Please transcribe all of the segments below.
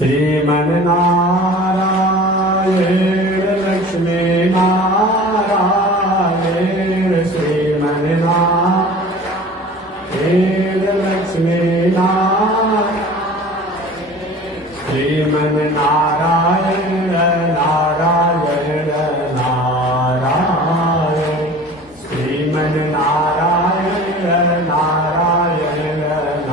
श्रीमन्नारायण लक्ष्मी नारायण श्रीमन्नारायण लक्ष्मी नारायण श्रीमन्नारायण नारायण नारायण श्रीमन्नारायण नारायण नारायण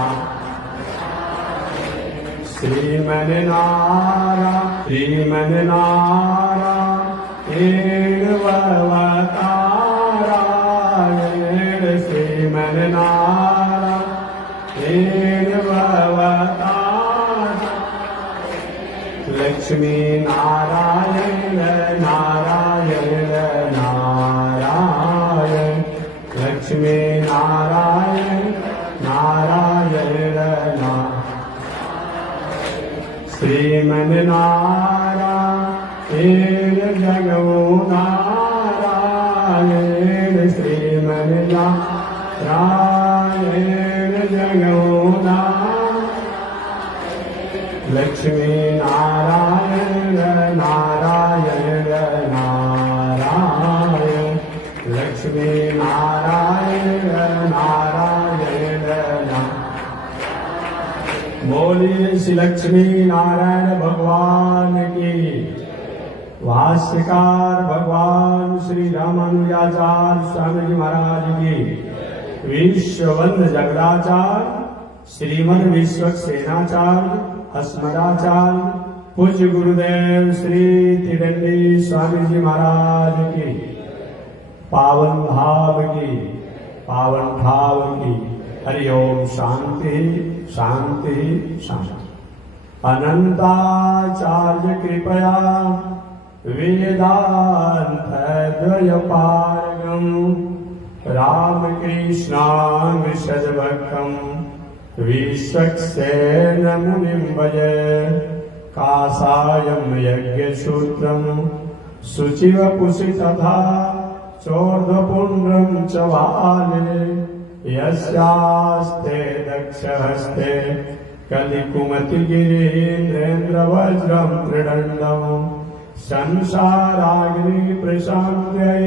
श्रीमन्नारायण भवतारायण श्रीमन्नारायण भवतारायण लक्ष्मी नारायण नारायण नारायण लक्ष्मी नारायण नारायण नारायण श्रीमन्नारायण जगो नारायण श्रीमन्नारायण जगो नारायण लक्ष्मी नारायण नारायण नारायण लक्ष्मी नारायण नारायण नारायण बोलिए श्री लक्ष्मी नारायण भगवान की। भाष्यकार भगवान श्री रामानुजाचार्य स्वामी जी महाराज की। विश्ववंद जगदाचार्य श्रीमद विश्वक्सेनाचार्य अस्मदाचार्य पूज्य गुरुदेव श्री त्रिदंडी स्वामी जी महाराज की पावन भाव की हरि ओम शांति शांति शांति। अनंताचार्य कृपया वेदांत द्वयपारगम रामकृष्णांग सद्भक्तम् विश्वक्सेन मुनिं भजे कासायं यज्ञसूत्रम् शुचिवपुषि तथा चोर्ध्वपुण्ड्रं च वाले यस्यास्ते दक्षहस्ते कलिकुमतिगिरीन्द्रेन्द्रवज्रं त्रिदण्डम् संसाराग्नि प्रशान्त्यै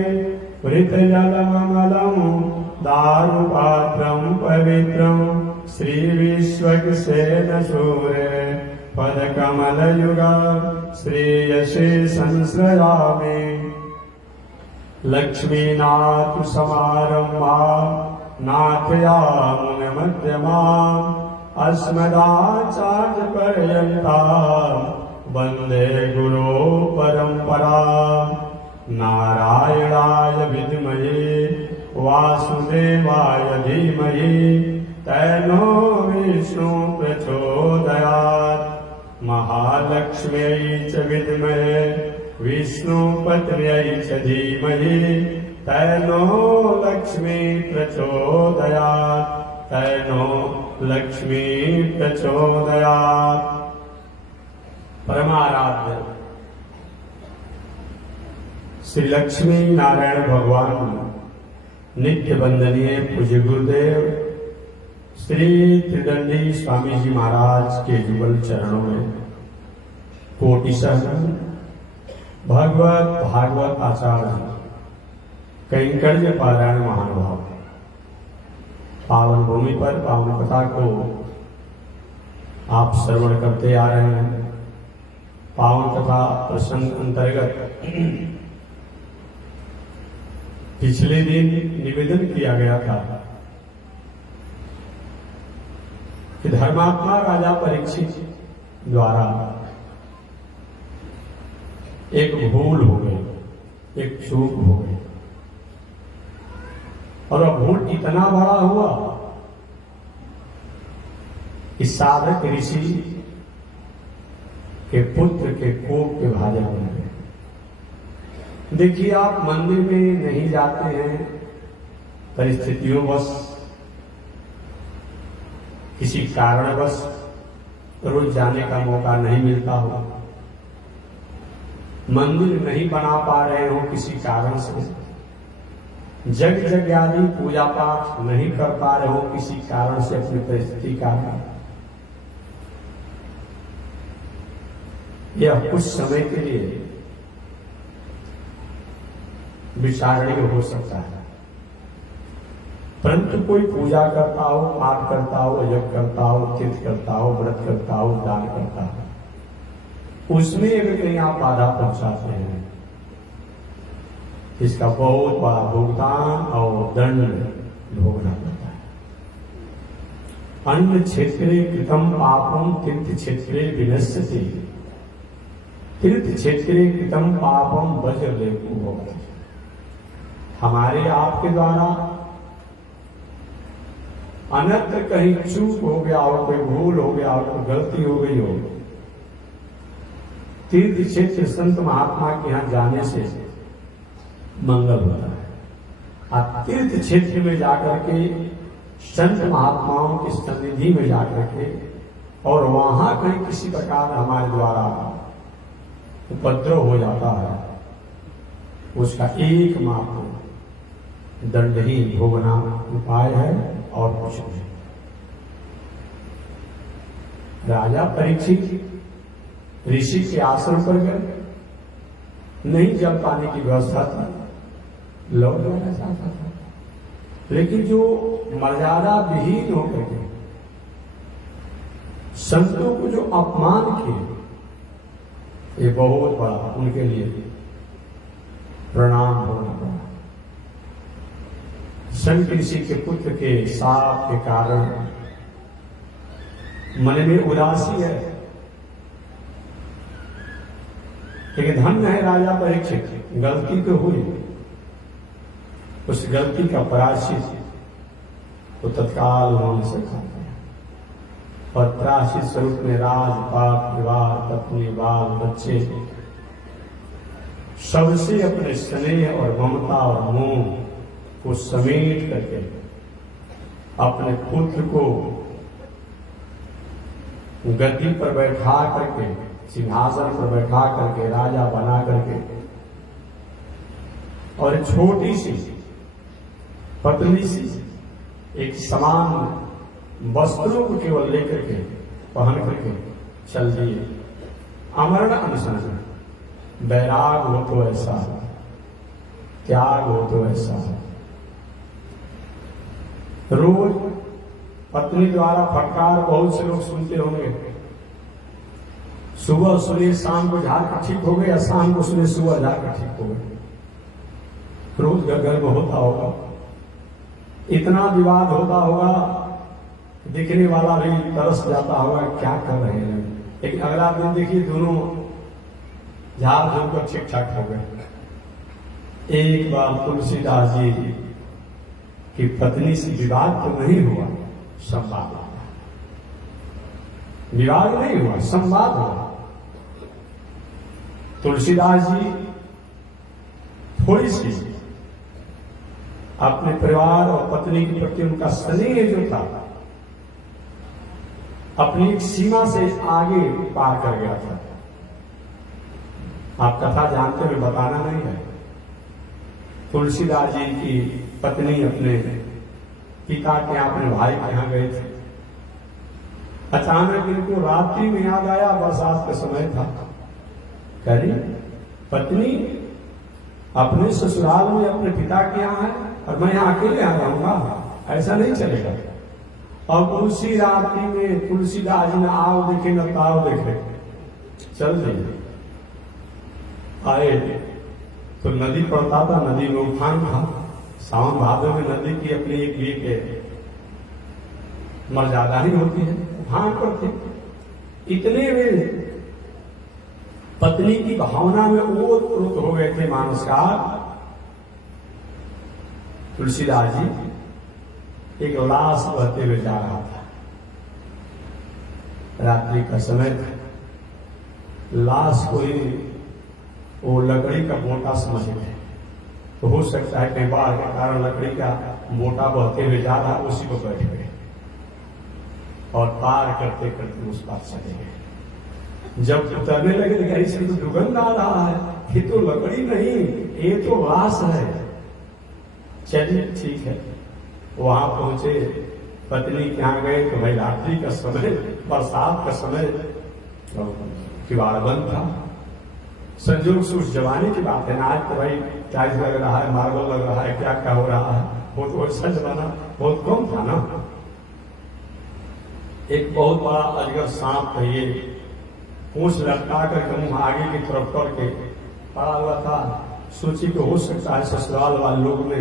वृतजलममलम् दारुपात्रं पवित्रम् श्रीविश्वक्सेन सूरे पदकमलयुगा श्रेयसे संश्रयामि। लक्ष्मीनाथ समारम्भा नाथयामुनमध्यमा अस्मदाचार्यपर्यन्ता वन्दे गुरो परम्परा। नारायणाय विद्महे वासुदेवाय धीमहि तन्नो विष्णु प्रचोदयात्। महालक्ष्म्यै च विद्महे विष्णुपत्न्यै च धीमहि तन्नो लक्ष्मी प्रचोदयात् तन्नो लक्ष्मी प्रचोदयात्। परमाराध्य श्री लक्ष्मी नारायण भगवान नित्य वंदनीय पूज्य गुरुदेव श्री त्रिदंडी स्वामी जी महाराज के जुगल चरणों में कोटिशः भगवत भागवत आचार्य कैंकर्य पारायण महानुभाव पावन भूमि पर पावन कथा को आप श्रवण करते आ रहे हैं। पावन कथा प्रसंग अंतर्गत पिछले दिन निवेदन किया गया था कि धर्मात्मा राजा परीक्षित द्वारा एक भूल हो गई, एक चूक हो गई और वह भूल इतना बड़ा हुआ कि साधक ऋषि के पुत्र के कोप के भाजन बन गए। देखिए, आप मंदिर में नहीं जाते हैं, परिस्थितियों बस किसी कारणवश रोज जाने का मौका नहीं मिलता हो, मंदिर नहीं बना पा रहे हो किसी कारण से, जग आदि पूजा पाठ नहीं कर पा रहे हो किसी कारण से, अपनी परिस्थिति कारण, यह कुछ समय के लिए विचारणीय हो सकता है, परंतु कोई पूजा करता हो, पाठ करता हो, यज्ञ करता हो, तीर्थ करता हो, व्रत करता हो, दान करता हो, उसमें अगर कहीं आप बाधा पहुंचाते हैं, इसका बहुत बड़ा भुगतान और दंड भोगना पड़ता है। अन्न क्षेत्रे कृतम पापम तीर्थ क्षेत्रे विनश्यति, तीर्थ क्षेत्रे कृतम पापम वज्र लेपो भवति। हमारे आपके द्वारा अन्यत्र कहीं चूक हो गया हो, कोई भूल हो गया हो, कोई गलती हो गई हो, तीर्थ क्षेत्र संत महात्मा के यहां जाने से मंगल होता है। आप तीर्थ क्षेत्र में जाकर के संत महात्माओं की सन्निधि में जाकर के और वहां कहीं किसी प्रकार हमारे द्वारा उपद्रव हो जाता है, उसका एकमात्र दंड ही भोगना उपाय है और कुछ नहीं। राजा परीक्षित ऋषि के आश्रम पर गए, नहीं जल पाने की व्यवस्था थी, लौट जाना चाहता था, लेकिन जो मर्यादा विहीन होकर के संतों को जो अपमान किए, ये बहुत बड़ा उनके लिए प्रणाम होना पड़ा। संत ऋषि के पुत्र के शाप के कारण मन में उदासी है, लेकिन धन्य है राजा परीक्षित, गलती तो हुई, उस गलती का प्रायश्चित तो तत्काल उन्होंने से खा लिया और प्रायश्चित स्वरूप में राजपाट, विवाह, पत्नी, बाल, बच्चे सबसे अपने स्नेह और ममता और मोह को समेट करके अपने पुत्र को गद्दी पर बैठा करके, सिंहासन पर बैठा करके, राजा बना करके, और एक छोटी सी पतली सी एक समान वस्त्रों को केवल लेकर के पहन करके चल दिए। अमरण अनशन, वैराग हो तो ऐसा, त्याग हो तो ऐसा। रोज पत्नी द्वारा फटकार बहुत से लोग सुनते होंगे, सुबह सुने शाम को झाड़कर ठीक हो गए, या शाम को सुने सुबह झाड़कर ठीक हो गए। रोज घर में होता होगा, इतना विवाद होता होगा, दिखने वाला भी तरस जाता होगा, क्या कर रहे हैं। लेकिन अगला दिन देखिए दोनों झाड़ झूम कर ठीक ठाक हो गए। एक बार तुलसीदास जी की पत्नी से विवाद तो नहीं हुआ, संवाद हुआ। विवाद नहीं हुआ, संवाद हुआ। तुलसीदास जी थोड़ी सी अपने परिवार और पत्नी के प्रति उनका स्नेह जो था, अपनी एक सीमा से आगे पार कर गया था। आप कथा जानते हुए बताना नहीं है। तुलसीदास जी की पत्नी अपने पिता के यहाँ, अपने भाई के यहाँ गए थे। अचानक इनको रात्रि में याद आया, बरसात का समय था, करी पत्नी अपने ससुराल में अपने पिता के यहाँ है और मैं यहाँ अकेले आ रहूंगा, ऐसा नहीं चलेगा। और उसी रात्रि में तुलसीदास जी ने आओ देखे न ताव देखे, चल दिए। आए तो नदी पड़ता था, नदी में उफान था। सावन भादों में नदी की अपनी एक मर्यादा ही होती है, उफान पर थे। इतने में पत्नी की भावना में ओत-प्रोत हो गए थे मानसकार। तुलसीदास जी एक लाश बहते हुए जा रहा था, रात्रि का समय था। लाश को ही वो लकड़ी का मोटा समझ गए, तो हो सकता है कहीं बाढ़ के कारण लकड़ी का मोटा बहते हुए जा रहा, उसी को बैठ गए और पार करते करते उस पार चले गए। जब उतरने लगे तो इसमें तो दुर्गंध आ रहा है, ये तो लकड़ी नहीं, ये तो लाश है। चलिए ठीक है, वहां पहुंचे, पत्नी के यहाँ गए तो भाई रात्रि का समय, बरसात का समय, किवाड़ बंद था। संजोग से उस जमाने की बात है ना, आज तो भाई टाइल्स लग रहा है, मार्बल लग रहा है, क्या क्या हो रहा है, वो तो ऐसा जमाना बहुत कम था ना। एक बहुत बड़ा अजगर सांप कहिए, पूंछ लटका कर मुंह आगे की तरफ करके पड़ा हुआ था। सोची कि हो सकता है ससुराल वाले लोग ने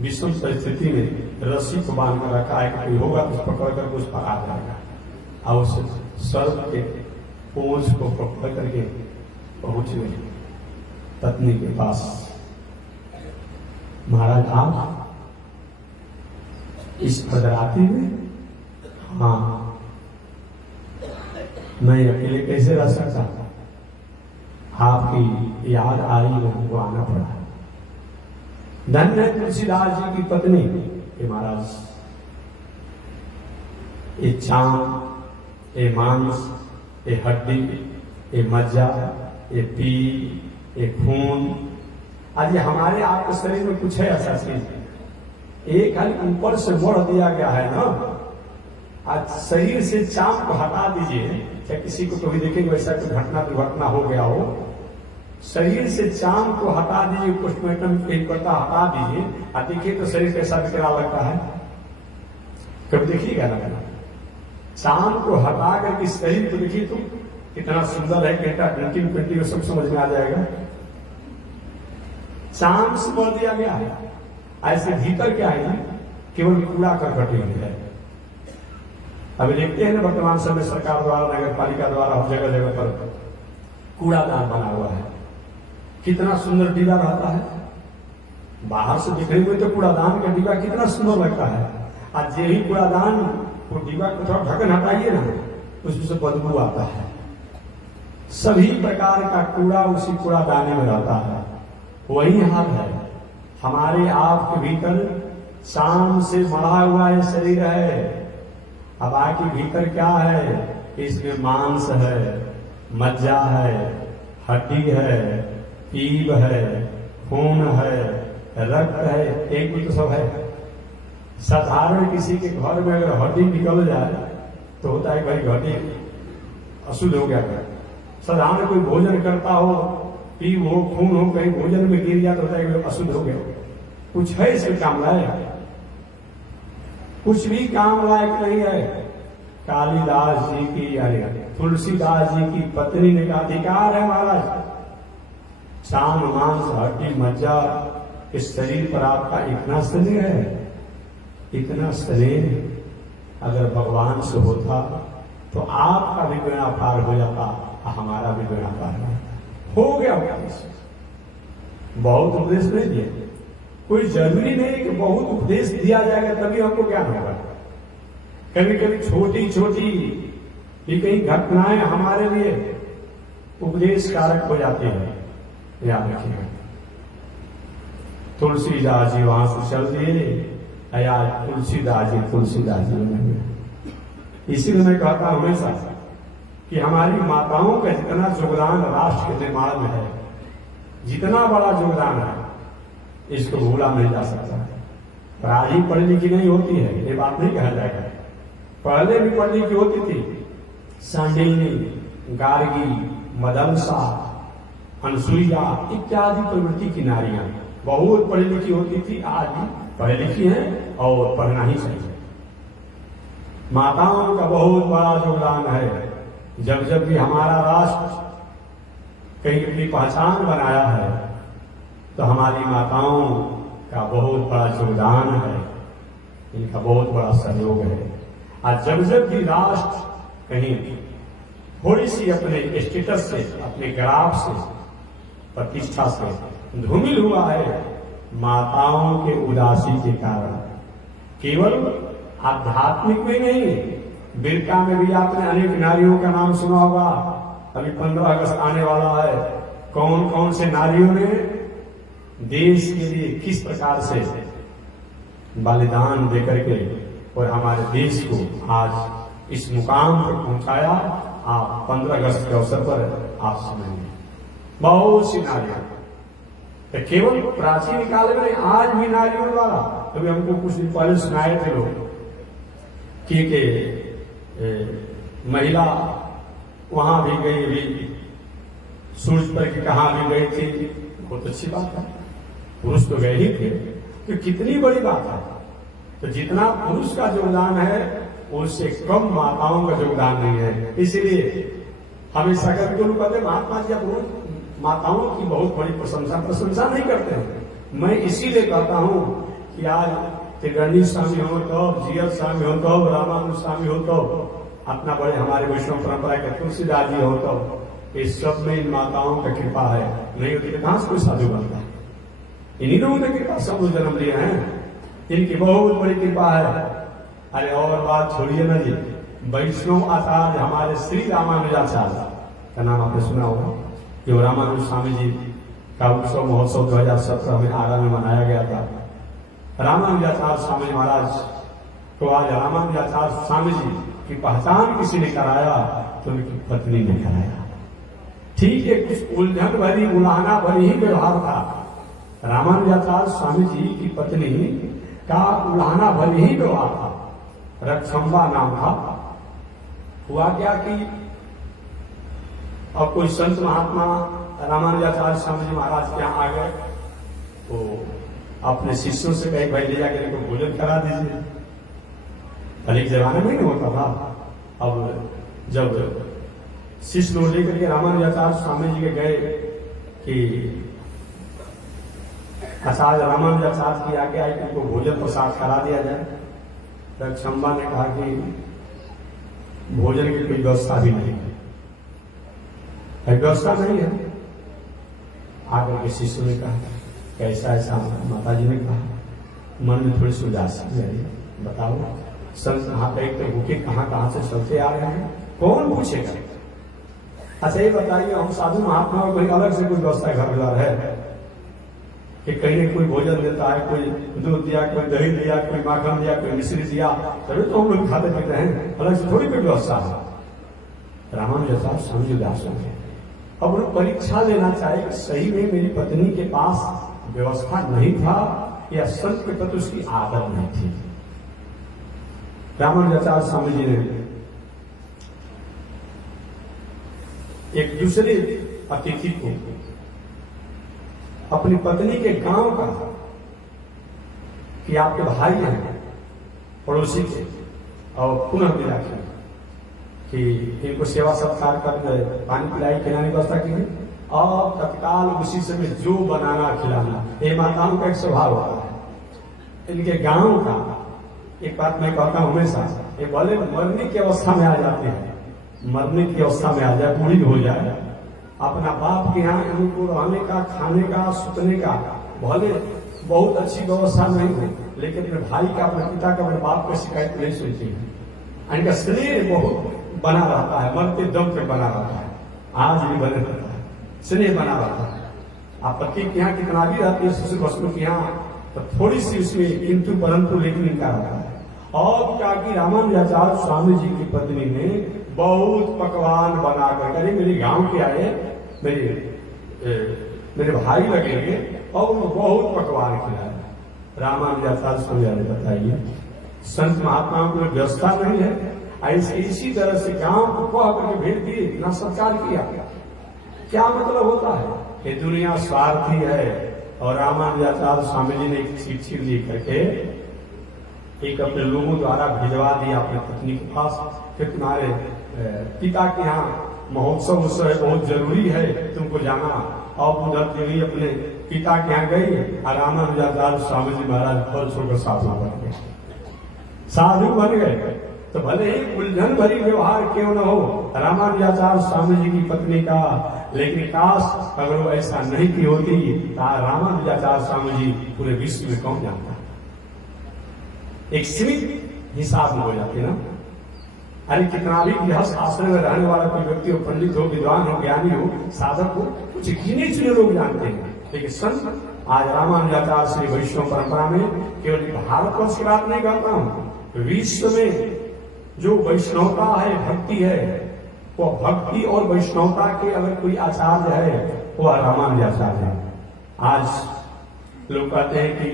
विषम परिस्थिति में रस्सी को बांध कर रखा है, कोई होगा तो पकड़ कर कुछ पकड़ा जाएगा। और उस सर्प के पूंछ को पकड़ करके पहुंच गए पत्नी के पास। महाराज आप इस भद्राती में? हाँ, मैं अकेले कैसे रह सकता, आपकी याद आई, हमको आना पड़ा। धन्य है तुलसीदास जी की पत्नी कि महाराज ये चाम, ये मांस, ये हड्डी, ये मज्जा, ये पील, ये खून, आज ये हमारे आपके शरीर में कुछ है ऐसा चीज, एक खाली ऊपर से मोड़ दिया गया है ना। आज शरीर से चाम को हटा दीजिए, क्या किसी को कभी देखेंगे वैसा कोई घटना दुर्घटना हो गया हो, शरीर से चाम को हटा दीजिए, पोस्टमार्टम एक पत्ता हटा दीजिए और देखिए तो शरीर कैसा विकराल लगता है। कभी देखिएगा ना, चाम को हटा करके शरीर को देखिए तो कितना सुंदर है, कहता पेंटिंग पेंटिंग सब समझ में आ जाएगा। चाम से बोल दिया गया है, ऐसे भीतर क्या है, केवल कूड़ा करकट है। अभी देखते हैं ना वर्तमान समय सरकार द्वारा, नगर पालिका द्वारा हर जगह जगह पर कूड़ादान बना हुआ है, कितना सुंदर डिब्बा रहता है। बाहर से दिखने में तो कूड़ादान का डिब्बा कितना सुंदर लगता है, आज यही कूड़ादान वो डिब्बा को थोड़ा ढक्कन हटाइए ना, उसमें से बदबू आता है। सभी प्रकार का कूड़ा उसी कूड़ादाने में रहता है। वही हाल है हमारे आप के भीतर, शाम से मरा हुआ ये शरीर है, अब आके भीतर क्या है, इसमें मांस है, मज्जा है, हड्डी है, पीप है, खून है, रक्त है, एक भी तो सब है। साधारण किसी के घर में अगर हड्डी निकल जाए तो होता है भाई हड्डी अशुद्ध हो गया। साधारण कोई भोजन करता हो, पीप हो, खून हो, कहीं भोजन में गिर जाता होता है अशुद्ध हो गया। कुछ है इसके काम लायक? कुछ भी काम लायक नहीं है। कालिदास जी की, अरे तुलसीदास जी की पत्नी ने कहा अधिकार है महाराज, चाम मांस हड्डी मज्जा इस शरीर पर आपका इतना स्नेह है, इतना स्नेह अगर भगवान से होता तो आपका भी बेड़ा पार हो जाता, हमारा भी बेड़ा पार हो गया। बहुत उपदेश नहीं दिए, कोई जरूरी नहीं कि बहुत उपदेश दिया जाएगा तभी हमको ज्ञान होगा। कभी कभी छोटी छोटी भी कई घटनाएं हमारे लिए उपदेश कारक हो जाती है, याद रखिएगा। तुलसीदास जी वहां से चल दिए, यार तुलसीदास जी बनेंगे। इसीलिए मैं कहता हूं हमेशा कि हमारी माताओं का जितना योगदान राष्ट्र के निर्माण में है, जितना बड़ा योगदान है, इसको भूला नहीं जा सकता। राजी पढ़ी लिखी नहीं होती है, ये बात नहीं कहा जाएगा। पहले भी पढ़ी लिखी होती थी, सांडिल्य, गार्गी, मदनसा, अनसुईया इत्यादि प्रवृत्ति की नारियां बहुत पढ़ी लिखी होती थी। आज भी पढ़ी लिखी है और पढ़ना ही चाहिए। माताओं का बहुत बड़ा योगदान है। जब जब भी हमारा राष्ट्र कहीं अपनी पहचान बनाया है तो हमारी माताओं का बहुत बड़ा योगदान है, इनका बहुत बड़ा सहयोग है। आज जब जब भी राष्ट्र कहीं थोड़ी सी अपने स्टेटस से, अपने ग्राफ से, प्रतिष्ठा से धूमिल हुआ है, माताओं के उदासी के कारण। केवल आध्यात्मिक में नहीं, बिरका में भी आपने अनेक नारियों का नाम सुना होगा। अभी 15 अगस्त आने वाला है, कौन कौन से नारियों ने देश के लिए किस प्रकार से बलिदान देकर के और हमारे देश को आज इस मुकाम पर पहुंचाया। आप 15 अगस्त के अवसर पर आप सुनेंगे बहुत सी नारियां, तो केवल प्राचीन काल में, आज भी नारियों द्वारा। अभी हमको कुछ दिन पहले सुनाए थे लोग कि महिला वहां भी गई, भी सूरज पर की कहां भी गई थी, बहुत अच्छी बात है। पुरुष तो गए ही थे, तो कितनी बड़ी बात है। तो जितना पुरुष का योगदान है उससे कम माताओं का योगदान नहीं है। इसीलिए हमेशा कभी लोग कहते महात्मा जी आप माताओं की बहुत बड़ी प्रशंसा नहीं करते हैं। मैं इसीलिए कहता हूं कि आज त्रिगर्णी स्वामी हो तो, जीएल स्वामी हो तो, रामानुज स्वामी हो तो, अपना बड़े हमारे वैष्णव परंपरा के तुलसीदास जी हो तो, इस सब में इन माताओं का कृपा है। नहीं होती तो कहां से कोई साधु बनता है? इन्हीं लोगों ने कृपा सब लोग जन्म लिए हैं, इनकी बहुत बड़ी कृपा है। अरे और बात छोड़िए ना जी, वैष्णव आचार्य हमारे श्री रामानुजाचार्य का नाम आपने सुना होगा, जो रामानुज स्वामी जी का उत्सव महोत्सव 2017 में आरा में मनाया गया था। रामानुजाचार्य स्वामी महाराज तो आज रामानुजाचार्य स्वामी जी की पहचान किसी ने कराया तो उनकी पत्नी ने कराया। ठीक है, कुछ उलझन भरी उलाहना भरी ही व्यवहार था। रामानुजाचार्य स्वामी जी की पत्नी का उलाहना भरी ही व्यवहार था। रक्षंबा नाम था। हुआ क्या कि अब कोई संत महात्मा रामानुजाचार्य स्वामी जी महाराज के यहाँ आ गए तो अपने शिष्यों से कहे भाई ले जाकर इनको भोजन करा दीजिए। पहले के जमाने में नहीं होता था। अब जब शिष्य लोग लेकर के रामानुजाचार्य स्वामी जी के गए कि आचार्य रामानुजाचार्य की आगे आई कि इनको भोजन प्रसाद करा दिया जाए, रक्षंबा ने कहा कि भोजन की कोई व्यवस्था भी नहीं है, व्यवस्था नहीं है। आकर के शिष्य ने कहा कैसा ऐसा? माता जी ने कहा, मन में थोड़ी सी उदासी है, बताओ संत यहाँ पे एक तो भूखे कहाँ से चलते आ रहे हैं, कौन पूछेगा? अच्छा ये बताइए, हम साधु महात्मा को कोई अलग से कोई व्यवस्था घर द्वार है कि कहीं कोई भोजन देता है, कोई दूध दिया, कोई दही दिया, कोई माखन दिया, कोई मिश्री दिया, तभी तो हम लोग खाते पीते हैं, अलग से थोड़ी कोई व्यवस्था है। रामानुजाचार्य स्वामी जी उदास है। अब उन्हें परीक्षा लेना चाहे कि सही में मेरी पत्नी के पास व्यवस्था नहीं था या संत के प्रति उसकी आदत नहीं थी। रामानुजाचार्य स्वामी जी ने एक दूसरे अतिथि को अपनी पत्नी के गांव का कि आपके भाई हैं पड़ोसी के, और पुनः मिला कि इनको सेवा सत्कार कर पानी पिलाई खिलाने की व्यवस्था की और तत्काल उसी समय जो बनाना खिलाना, ये माताओं का एक स्वभाव होता है। इनके गांव का एक बात मैं कहता हूं हमेशा, ये भले मरने की अवस्था में आ जाते हैं, मरने की अवस्था में आ जाए, बूढ़ी हो जाए, अपना बाप के यहाँ इनको रहने का, खाने का, सुतने का भले बहुत अच्छी व्यवस्था नहीं हो, लेकिन अपने भाई का, अपने पिता का, अपने बाप का शिकायत नहीं सुनती है। इनका स्नेह बहुत बना रहता है, मरते दम पे बना रहता है, आज भी बने रहता है, स्नेह बना रहता है। आप पति के यहाँ कितना भी रहती है, ससुर भसुर के यहाँ, तो थोड़ी सी उसमें किंतु परंतु लेकिन इनका रहता है। और क्या कि रामानुजाचार्य स्वामी जी की पत्नी ने बहुत पकवान बनाकर, अरे मेरे गांव के आए, मेरे भाई लगेंगे, और उनको बहुत पकवान खिलाए। रामानुजाचार्य स्वामी जी ने बताइए, संत महात्माओं को व्यवस्था नहीं है, ऐसे इसी तरह से गांव को कह करके भेज दिए, ना सत्कार किया, क्या मतलब होता है? ये दुनिया स्वार्थी है। और रामानुजाचार्य स्वामी जी ने एक चिट्ठी लिख करके एक अपने लोगों द्वारा भिजवा दिया अपने पत्नी के पास कि तुम्हारे पिता के यहाँ महोत्सव उत्सव है, बहुत जरूरी है, तुमको जाना। और उधर देवी अपने पिता के यहाँ गई और रामानुजाचार्य स्वामी जी महाराज फल छोड़कर साधु बन गए, साधु बन गए। तो भले ही उलझन भरी व्यवहार क्यों न हो रामानुजाचार्य स्वामी जी की पत्नी का, लेकिन काश अगर वो ऐसा नहीं की होती तो रामानुजाचार्य स्वामी जी पूरे विश्व में कौन जानता, एक सीमित हिसाब में हो जाती ना। अरे कितना भी गृहस्थ आश्रम में रहने वाला कोई व्यक्ति हो, पंडित हो, विद्वान हो, ज्ञानी हो, साधक हो, कुछ गिने चुने लोग जानते हैं, लेकिन संत आज रामानुजाचार्य श्री वैष्णव परंपरा में केवल भारतवर्ष की बात नहीं करता हूं, विश्व में जो वैष्णवता है, भक्ति है, वो भक्ति और वैष्णवता के अगर कोई आचार्य है वो रामानुजाचार्य है। आज लोग कहते हैं कि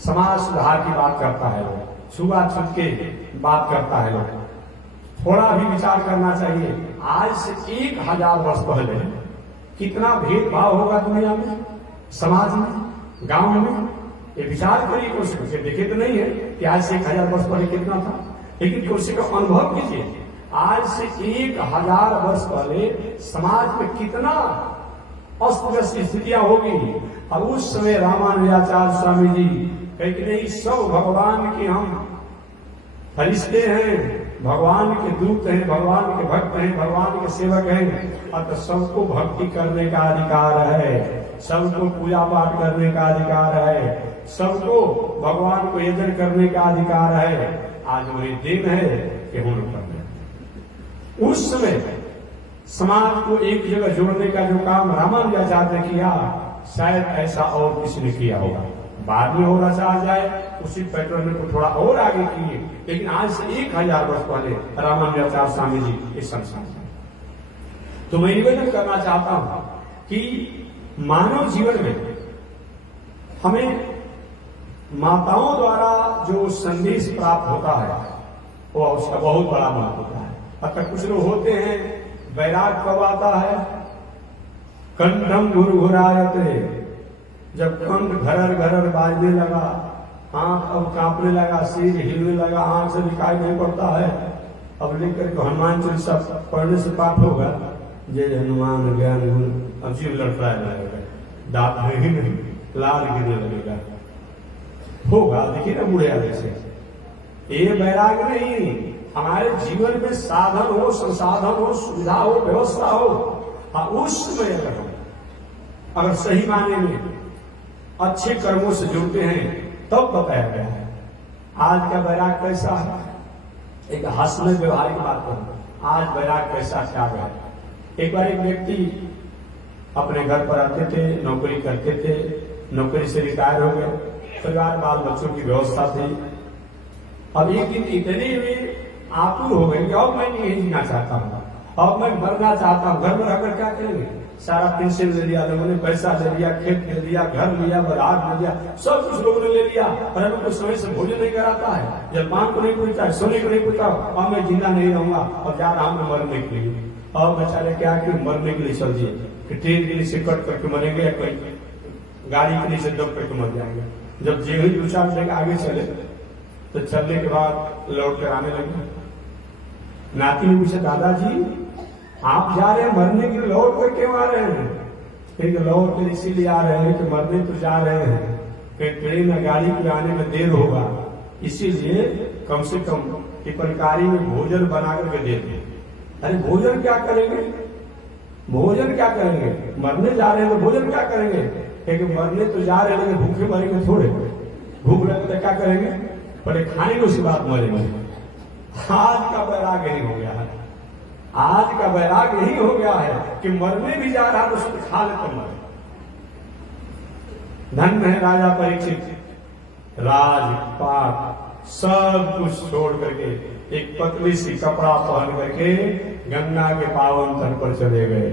समाज सुधार की बात करता है लोग, छुआछूत के बात करता है लोग, थोड़ा भी विचार करना चाहिए। आज से 1000 वर्ष पहले कितना भेदभाव होगा दुनिया में, समाज में, गांव में। ये विचार करिए, कोशिश करके देखे तो नहीं है कि आज से 1000 वर्ष पहले कितना था, लेकिन कोशिश का अनुभव कीजिए। आज से 1000 वर्ष पहले समाज में कितना अस्त व्यस्त स्थितियां होगी। अब उस समय रामानुजाचार्य स्वामी जी कहे कि नहीं, सब भगवान के हम फरिश्ते हैं, भगवान के दूत हैं, भगवान के भक्त हैं, भगवान के सेवक हैं, अतः सबको भक्ति करने का अधिकार है, सबको पूजा पाठ करने का अधिकार है, सबको भगवान को यजन करने का अधिकार है। आज वही दिन है कि हम लोग करने। उस समय समाज को एक जगह जोड़ने का जो काम रामानुजाचार्य ने किया, शायद ऐसा और किसी ने किया होगा। बाद में होना चाह जाए उसी पैटर्न को थोड़ा और आगे किए, लेकिन आज से 1000 वर्ष पहले रामानुजाचार्य स्वामी जी इस संसार में। तो मैं निवेदन करना चाहता हूं कि मानव जीवन में हमें माताओं द्वारा जो संदेश प्राप्त होता है वो उसका बहुत बड़ा महत्व होता है। अतः कुछ लोग होते हैं, वैराग कब आता है, कंठम घुरघुरायते, जब कंठ घरर घरर बाजने लगा, आंख अब कांपने लगा, सिर हिलने लगा, आंख से दिखाई नहीं पड़ता है। अब लेकर के हनुमान चालीसा पढ़ने से पाठ होगा, जय हनुमान ज्ञान गुण, अब जीव लड़खड़ाने लगेगा, दांत ही नहीं, लाल गिरने लगेगा, होगा। देखिए ना बूढ़े आदमी से, ये वैराग नहीं। हमारे जीवन में साधन हो, संसाधन हो, सुविधा हो, व्यवस्था हो, उस समय अगर सही मायने में अच्छे कर्मों से जुड़ते हैं तब बताया गया है। आज का वैराग कैसा है, एक हंसने व्यवहार की बात करूं, आज वैराग कैसा क्या गया। एक बार एक व्यक्ति अपने घर पर आते थे, नौकरी करते थे, नौकरी से रिटायर हो गए, परिवार बाल बच्चों की व्यवस्था थी। अब एक दिन इतने में आतुर हो गए कि अब मैं नहीं जीना चाहता हूँ, अब मैं मरना चाहता हूँ। घर में रहकर क्या करेंगे, सारा पेंशन ले लिया, लोगों ने पैसा ले लिया, खेत ले लिया, घर लिया, बारात ले लिया, सब कुछ लोगों ने ले लिया, और हमें कुछ समय से भोजन नहीं कराता है, जलपान को नहीं पूछता है, सोने को नहीं पूछता। अब मैं जिंदा नहीं रहूंगा, अब जा रहा हूं मरने के लिए। अब बेचारे क्या कि मरने के लिए चल दिए कि ट्रेन के नीचे कट करके मरेंगे या कोई गाड़ी के नीचे दब करके मर जाएंगे। जब जे ही 2-4 जगह आगे चले तो चलने के बाद लौट कर आने लगे। नाती ने पूछा, दादाजी आप जा रहे हैं मरने के लिए, लौट कर क्यों आ रहे हैं? फिर लौट कर इसीलिए आ रहे हैं कि मरने तो जा रहे हैं, फिर ट्रेन या गाड़ी के आने में देर होगा, इसीलिए कम से कम टिपनकारी में भोजन बना करके दे दें। अरे भोजन क्या करेंगे, भोजन क्या करेंगे, मरने जा रहे हैं तो भोजन क्या करेंगे? क्योंकि मरने तो जा रहे हैं लेकिन भूखे मरेंगे थोड़े, भूख लगे तो क्या करेंगे, पहले खाएंगे उसके बाद मरेंगे। आज का वैराग यही हो गया है, आज का वैराग यही हो गया है कि मरने भी जा रहा तो उसको खा ले तो मरे। धन्य है राजा परीक्षित, राजपाट सब कुछ छोड़ करके एक पतली सी कपड़ा पहन करके गंगा के पावन तट पर चले गए।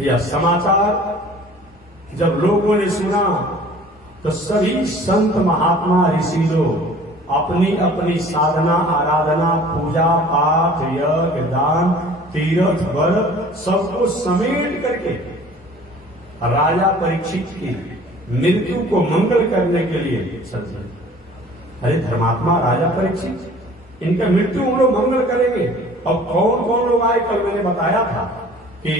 यह समाचार जब लोगों ने सुना तो सभी संत महात्मा ऋषि लोग अपनी अपनी साधना, आराधना, पूजा पाठ, यज्ञ, दान, तीर्थ, व्रत सबको समेट करके राजा परीक्षित की मृत्यु को मंगल करने के लिए सज्जन। अरे धर्मात्मा राजा परीक्षित, इनका मृत्यु हम लोग मंगल करेंगे। अब कौन कौन लोग आए, कल मैंने बताया था कि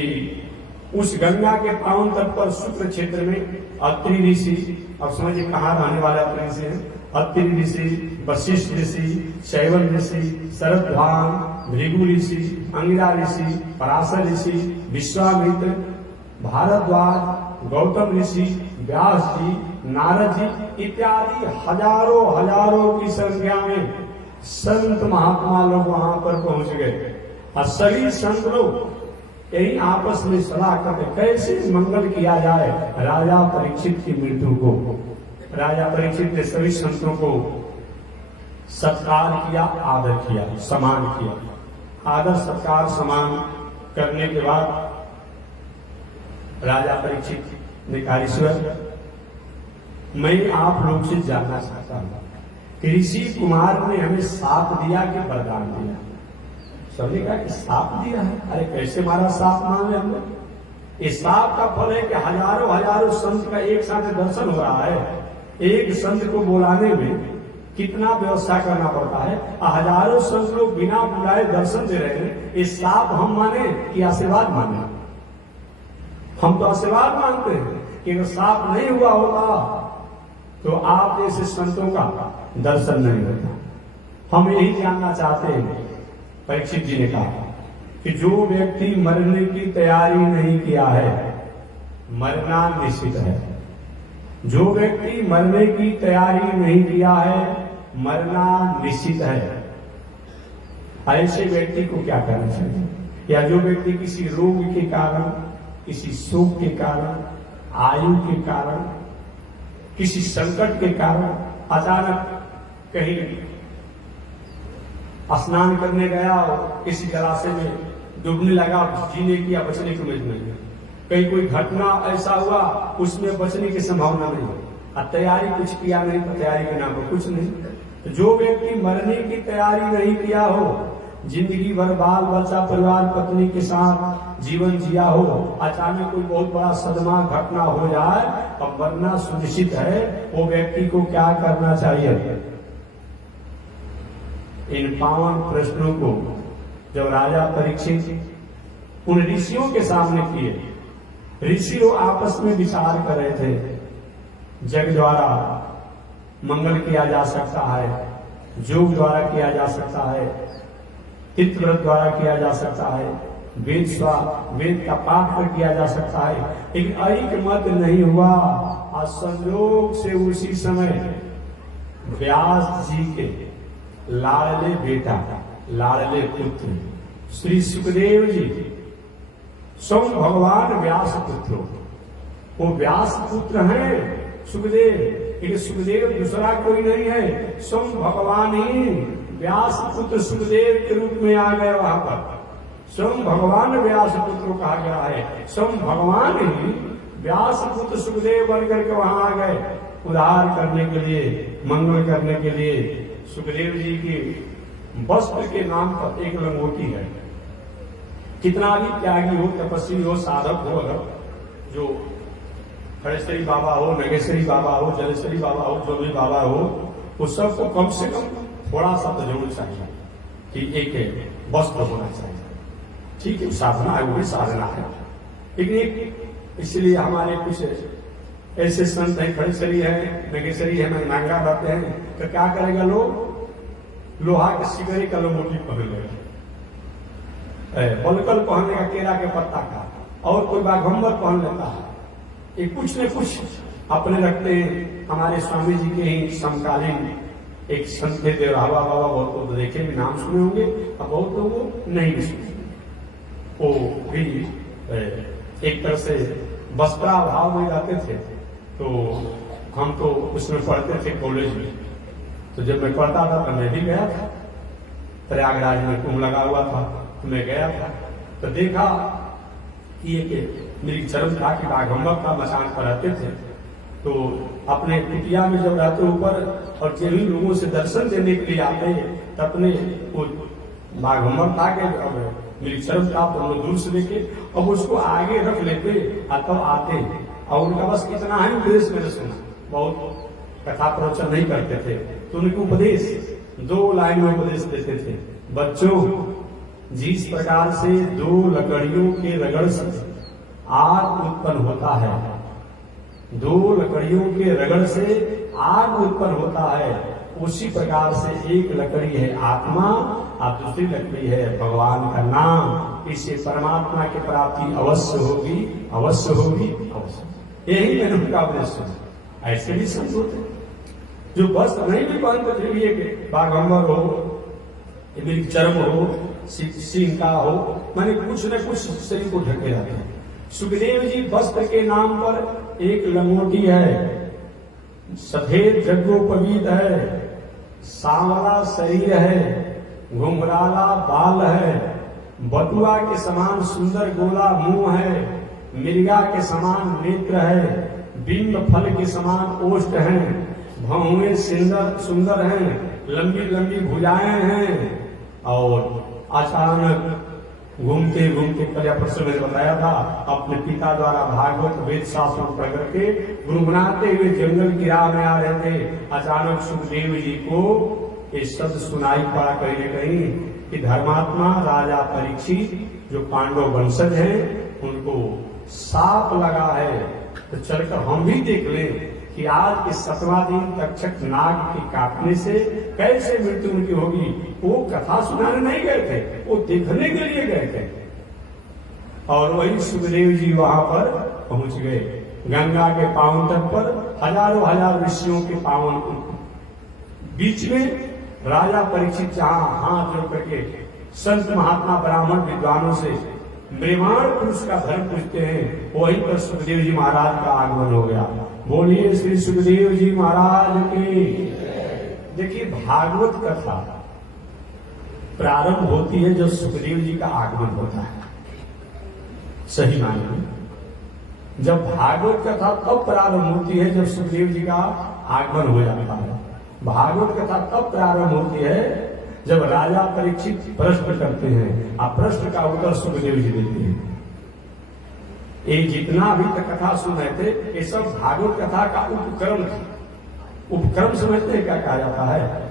उस गंगा के पावन तट पर शुक्ल क्षेत्र में अत्रि ऋषि, अब समझिए कहाँ रहने वाले अत्रि ऋषि हैं, अत्रि ऋषि, वशिष्ठ ऋषि, शैवन ऋषि, शरद्वान, भृगु ऋषि, अंगिरा ऋषि, पराशर ऋषि, विश्वामित्र, भारद्वाज, गौतम ऋषि, व्यास जी, नारद जी इत्यादि हजारों हजारों की संख्या में संत महात्मा लोग वहां पर पहुंच गए। और सभी संत लोग यही आपस में सलाह करते कैसे मंगल किया जाए राजा परीक्षित की मृत्यु को। राजा परीक्षित ने सभी संतों को सत्कार किया, आदर किया, सम्मान किया। आदर सत्कार सम्मान करने के बाद राजा परीक्षित ने कहा, ईश्वर मैं आप लोग से जानना चाहता हूं कि ऋषि कुमार ने हमें साथ दिया कि वरदान दिया। सबने कहा कि सांप दिया है। अरे कैसे मारा सांप मान ले हम लोग। इस सांप का फल है कि हजारों हजारों संत का एक साथ दर्शन हो रहा है। एक संत को बुलाने में कितना व्यवस्था करना पड़ता है, हजारों संत लोग बिना बुलाए दर्शन दे रहे हैं। इस सांप हम माने कि आशीर्वाद माने? हम तो आशीर्वाद मानते हैं कि अगर सांप नहीं हुआ होता तो आप जैसे संतों का दर्शन नहीं होता। हम यही जानना चाहते हैं। परीक्षित जी ने कहा कि जो व्यक्ति मरने की तैयारी नहीं किया है, मरना निश्चित है। जो व्यक्ति मरने की तैयारी नहीं किया है, मरना निश्चित है। ऐसे व्यक्ति को क्या करना चाहिए? या जो व्यक्ति किसी रोग के कारण, किसी शोक के कारण, आयु के कारण, किसी संकट के कारण अचानक कहीं स्नान करने गया और किसी जलाशय में डूबने लगा, जीने की या बचने की उम्मीद नहीं है। कहीं कोई घटना ऐसा हुआ उसमें बचने की संभावना नहीं है, तैयारी कुछ किया नहीं तो तैयारी के नाम पर कुछ नहीं। तो जो व्यक्ति मरने की तैयारी नहीं किया हो, जिंदगी भर बाल बच्चा परिवार पत्नी के साथ जीवन जिया हो, अचानक कोई बहुत बड़ा सदमा घटना हो जाए और मरना सुनिश्चित है, वो व्यक्ति को क्या करना चाहिए? इन पावन प्रश्नों को जब राजा परीक्षित उन ऋषियों के सामने किए, ऋषि लोग आपस में विचार कर रहे थे। जग द्वारा मंगल किया जा सकता है, योग द्वारा किया जा सकता है, तीर्थव्रत द्वारा किया जा सकता है, वेद का पाठ कर किया जा सकता है, लेकिन ऐक मत नहीं हुआ। और संयोग से उसी समय व्यास जी के लाडले बेटा, लाडले पुत्र श्री सुखदेव जी, स्वयं भगवान व्यास पुत्र, वो व्यास पुत्र हैं सुखदेव। लेकिन सुखदेव दूसरा कोई नहीं है, स्वयं भगवान ही व्यास पुत्र सुखदेव के रूप में आ गए। वहां पर स्वयं भगवान व्यास पुत्र कहा गया है, स्वयं भगवान ही व्यास पुत्र सुखदेव बनकर के वहां आ गए, उद्धार करने के लिए, मंगल करने के लिए। सुखदेव जी के वस्त्र के नाम पर एक लंगोटी है। कितना भी त्यागी हो, तपस्वी हो, साधक हो, अगर जो खड़ेश्वरी बाबा हो, नगेश्वरी बाबा हो, जलेश्वरी बाबा हो, जो भी बाबा हो, उस सबको कम से कम थोड़ा सा तो जरूर चाहिए कि एक वस्त्र होना चाहिए। ठीक है, साधना है, वो भी साधना है, लेकिन इसलिए हमारे कुछ ऐसे संत हैं, खड़ेश्वरी है, नगेश्वरी है, महंगा रहते हैं, तो क्या करेगा लोग? लोहा के सिगरे का लंगोटी पहन लेगा, बलकल पहन लेगा केला के पत्ता का, और कोई बाघंबर पहन लेता है। ये कुछ न कुछ अपने रखते हैं। हमारे स्वामी जी के ही समकालीन एक संत थे देवरावा बाबा, बहुत लोग देखे भी, नाम सुने होंगे, और बहुत लोग नहीं भी सुने। वो भी एक तरह से वस्त्राभाव में रहते थे। तो हम तो उसमें पढ़ते थे कॉलेज में, तो जब मैं पढ़ता था तो मैं भी गया था, प्रयागराज में कुंभ लगा हुआ था, तो मैं गया था, तो देखा कि एक मेरी चरण था कि बाघंबर का मचान पर रहते थे। तो अपने कुटिया में जब रहते ऊपर, और जिन लोगों से दर्शन देने के लिए आते, तो अपने वो बाघंबर था कि अब मेरी चरण था, तो हम लोग दूर से देखे, अब उसको आगे रख लेते, तब आते, और उनका बस इतना ही उपदेश मैंने सुना, बहुत कथा प्रवचन नहीं करते थे, तो उनके उपदेश 2 लाइन में उपदेश देते थे। बच्चों, जिस प्रकार से 2 लकड़ियों के रगड़ से आग उत्पन्न होता है, 2 लकड़ियों के रगड़ से आग उत्पन्न होता है, उसी प्रकार से एक लकड़ी है आत्मा और दूसरी लकड़ी है भगवान का नाम। इससे परमात्मा की प्राप्ति अवश्य होगी, अवश्य होगी, अवश्य। यही मैंने उनका उपदेश सुना। ऐसे भी संत होते जो बस नहीं भी पहनते थे, ये बाघंबर हो, मेरी चर्म हो, सिंह का हो, मैंने कुछ न कुछ शरीर को ढके रहते हैं। सुखदेव जी वस्त्र के नाम पर एक लंगोटी है, सफेद जग्गोपवीत है, सांवला शरीर है, घुंघराला बाल है, बटुआ के समान सुंदर गोला मुंह है, मिर्गा के समान नेत्र है, बिंब फल के समान ओष्ठ हैं, भौहें सुंदर हैं, लंबी लंबी भुजाएं हैं, और अचानक घूमते घूमते कल परसों मैंने बताया था, अपने पिता द्वारा भागवत वेद शास्त्र पढ़ करके गुनगुनाते हुए जंगल की राह में आ रहे थे। अचानक सुखदेव जी को ये शब्द सुनाई पड़ा कहीं न कहीं कि धर्मात्मा राजा परीक्षित जो पांडव वंशज हैं उनको साप लगा है, तो चलकर हम भी देख लें कि आज के 7वां दिन तक्षक नाग के काटने से कैसे मृत्यु उनकी होगी। वो कथा सुनाने नहीं गए थे, वो देखने के लिए गए थे। और वही सुखदेव जी वहां पर पहुंच गए। गंगा के पावन तट पर हजारों हजार ऋषियों के पावन बीच में राजा परीक्षित जहां हाथ जोड़ करके संत महात्मा ब्राह्मण विद्वानों से ब्राह्मण पुरुष का धर्म पूछते हैं, वहीं पर सुखदेव जी महाराज का आगमन हो गया। बोलिए श्री सुखदेव जी महाराज की। देखिए, भागवत कथा प्रारंभ होती है जब सुखदेव जी का आगमन होता है। सही माने में जब भागवत कथा तब प्रारंभ होती है जब सुखदेव जी का आगमन हो जाता है। भागवत कथा तब प्रारंभ होती है जब राजा परीक्षित प्रश्न करते हैं और प्रश्न का उत्तर सुखदेव जी देते हैं। ये जितना भी तक कथा सुन रहे थे ये सब भागवत कथा का उपक्रम था। उपक्रम समझते हैं क्या कहा जाता है?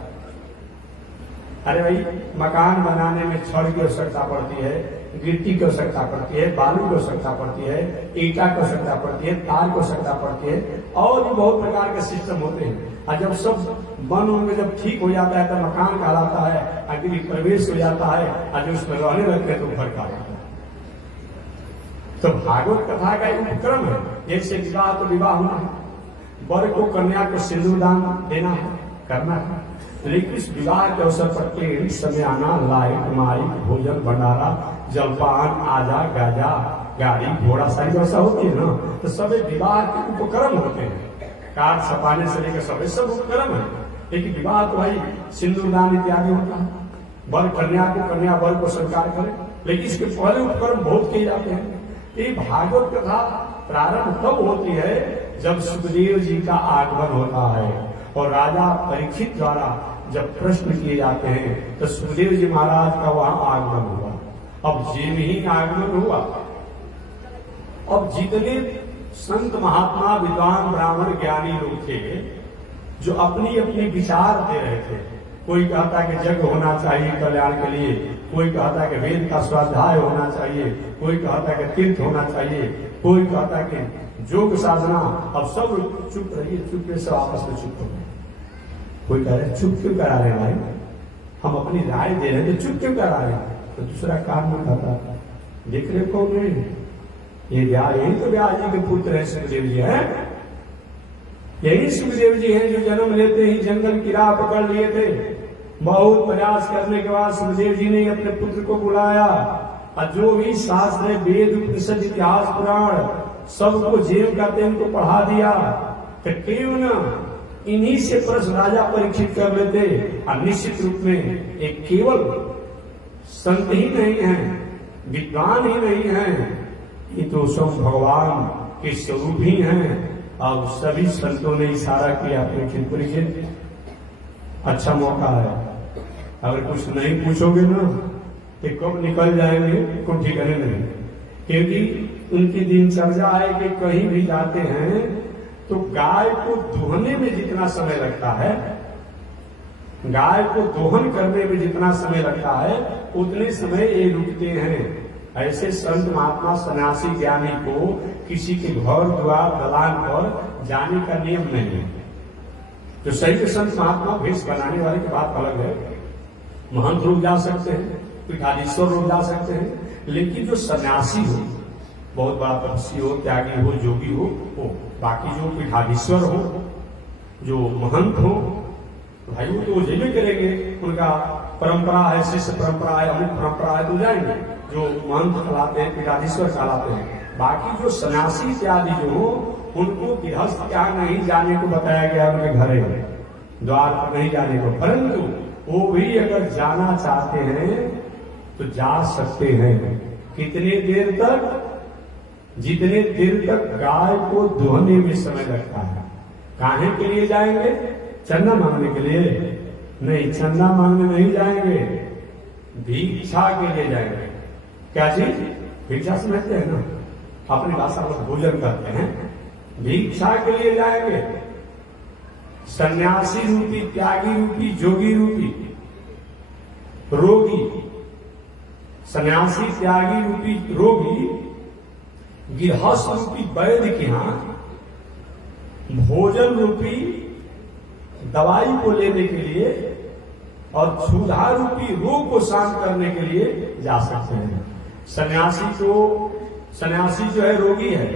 अरे भाई, मकान बनाने में छड़ की आवश्यकता पड़ती है, गिट्टी की आवश्यकता पड़ती है, बालू की आवश्यकता पड़ती है, ईटा की आवश्यकता पड़ती है, तार की आवश्यकता पड़ती है, और भी बहुत प्रकार के सिस्टम होते हैं। और जब सब बन होंगे, जब ठीक हो जाता है तो मकान कहलाता है, अग्नि प्रवेश हो जाता है, और जब उसमें रहने लगते हैं तो घर कहलाता है। तो भागवत कथा का एक उपक्रम है। जैसे विवाह तो विवाह होना है, वर को कन्या को सिंदूर दान देना है, करना है, लेकिन इस विवाह के अवसर पर टेंट, समियाना, लाइट, माइक, भोजन, भंडारा, जलपान, आजा, गाजा, गाड़ी, घोड़ा, सारी व्यवस्था होती है ना। तो सभी विवाह के उपक्रम होते हैं, कार छपाने से लेकर सब उपक्रम है। लेकिन विवाह तो भाई सिंदूर दान इत्यादि होता है, वर कन्या को, कन्या वर को स्वीकार करे, लेकिन इसके पहले उपक्रम बहुत किए जाते हैं। ये भागवत कथा प्रारंभ तब होती है जब सुखदेव जी का आगमन होता है और राजा परीक्षित द्वारा जब प्रश्न किए जाते हैं तो सुखदेव जी महाराज का वहां आगमन हुआ। अब जिन ही आगमन हुआ, अब जितने संत महात्मा विद्वान ब्राह्मण ज्ञानी लोग थे जो अपनी अपनी विचार दे रहे थे, कोई कहता कि यज्ञ होना चाहिए कल्याण के लिए, कोई कहता कि वेद का स्वाध्याय होना चाहिए, कोई कहता कि तीर्थ होना चाहिए, कोई कहता कि योग साधना। अब सब चुप रहिए, चुप सब आपस में चुप हो गए। कोई कह रहे चुप क्यों करा रहे भाई, हम अपनी राय दे रहे थे, चुप क्यों करा रहे? तो दूसरा काम में कहता, देख रहे कौन है ये? यही तो व्यास जी के पुत्र है, सुखदेव जी है। यही सुखदेव जी हैं जो जन्म लेते ही जंगल की राह पकड़ लिए थे। बहुत प्रयास करने के बाद सुखदेव जी ने अपने पुत्र को बुलाया और जो भी शास्त्र, वेद, उपनिषद, इतिहास, पुराण सबको जेब का तेल को पढ़ा दिया। तो क्यों न इन्हीं से प्रश्न राजा परीक्षित कर लेते। और निश्चित रूप में एक केवल संत ही नहीं है, विद्वान ही नहीं है, ये तो सब भगवान के स्वरूप ही हैं। और सभी संतों ने इशारा किया परीक्षित, परीक्षित अच्छा मौका है, अगर कुछ नहीं पूछोगे ना तो कब निकल जाएंगे कोई ठिकाने नहीं। क्योंकि उनकी दिनचर्या है कि कहीं भी जाते हैं तो गाय को दोहने में जितना समय लगता है, गाय को दोहन करने में जितना समय लगता है उतने समय ये रुकते हैं। ऐसे संत महात्मा सन्यासी ज्ञानी को किसी के घर द्वार दलान पर जाने का नियम नहीं है। जो सही के संत महात्मा भेष बनाने वाले की बात अलग है, महंत लोग जा सकते हैं, पीठाधीश्वर लोग जा सकते हैं, लेकिन जो सन्यासी हो, बहुत बड़ा तपस्वी हो, त्यागी हो, जोगी हो, बाकी जो पीठाधीश्वर हो, जो महंत हो, भाई वो तो जैसे करेंगे, उनका परंपरा है, शिष्य परंपरा है, अमुक परंपरा है, तो जाएंगे। जो महंत कहलाते हैं, पीठाधीश्वर कहलाते हैं। बाकी जो सन्यासी इत्यादि जो हो, उनको गृहस्थ क्या नहीं जाने को बताया गया, उनके घरे द्वार पर नहीं जाने को, परंतु वो भी अगर जाना चाहते हैं तो जा सकते हैं। कितने देर तक? जितने देर तक गाय को दोहने में समय लगता है। काहे के लिए जाएंगे? चंदा मांगने के लिए नहीं, चंदा मांगने नहीं जाएंगे। भिक्षा के लिए जाएंगे। क्या चीज? भिक्षा समझते हैं ना, अपनी भाषा में भोजन करते हैं। भिक्षा के लिए जाएंगे। सन्यासी रूपी, त्यागी रूपी, जोगी रूपी, रोगी, सन्यासी, त्यागी रूपी रोगी, गृहस्थ रूपी वैद्य के यहां भोजन रूपी दवाई को लेने के लिए और क्षुधा रूपी रोग को शांत करने के लिए जा सकते हैं। सन्यासी जो है रोगी है,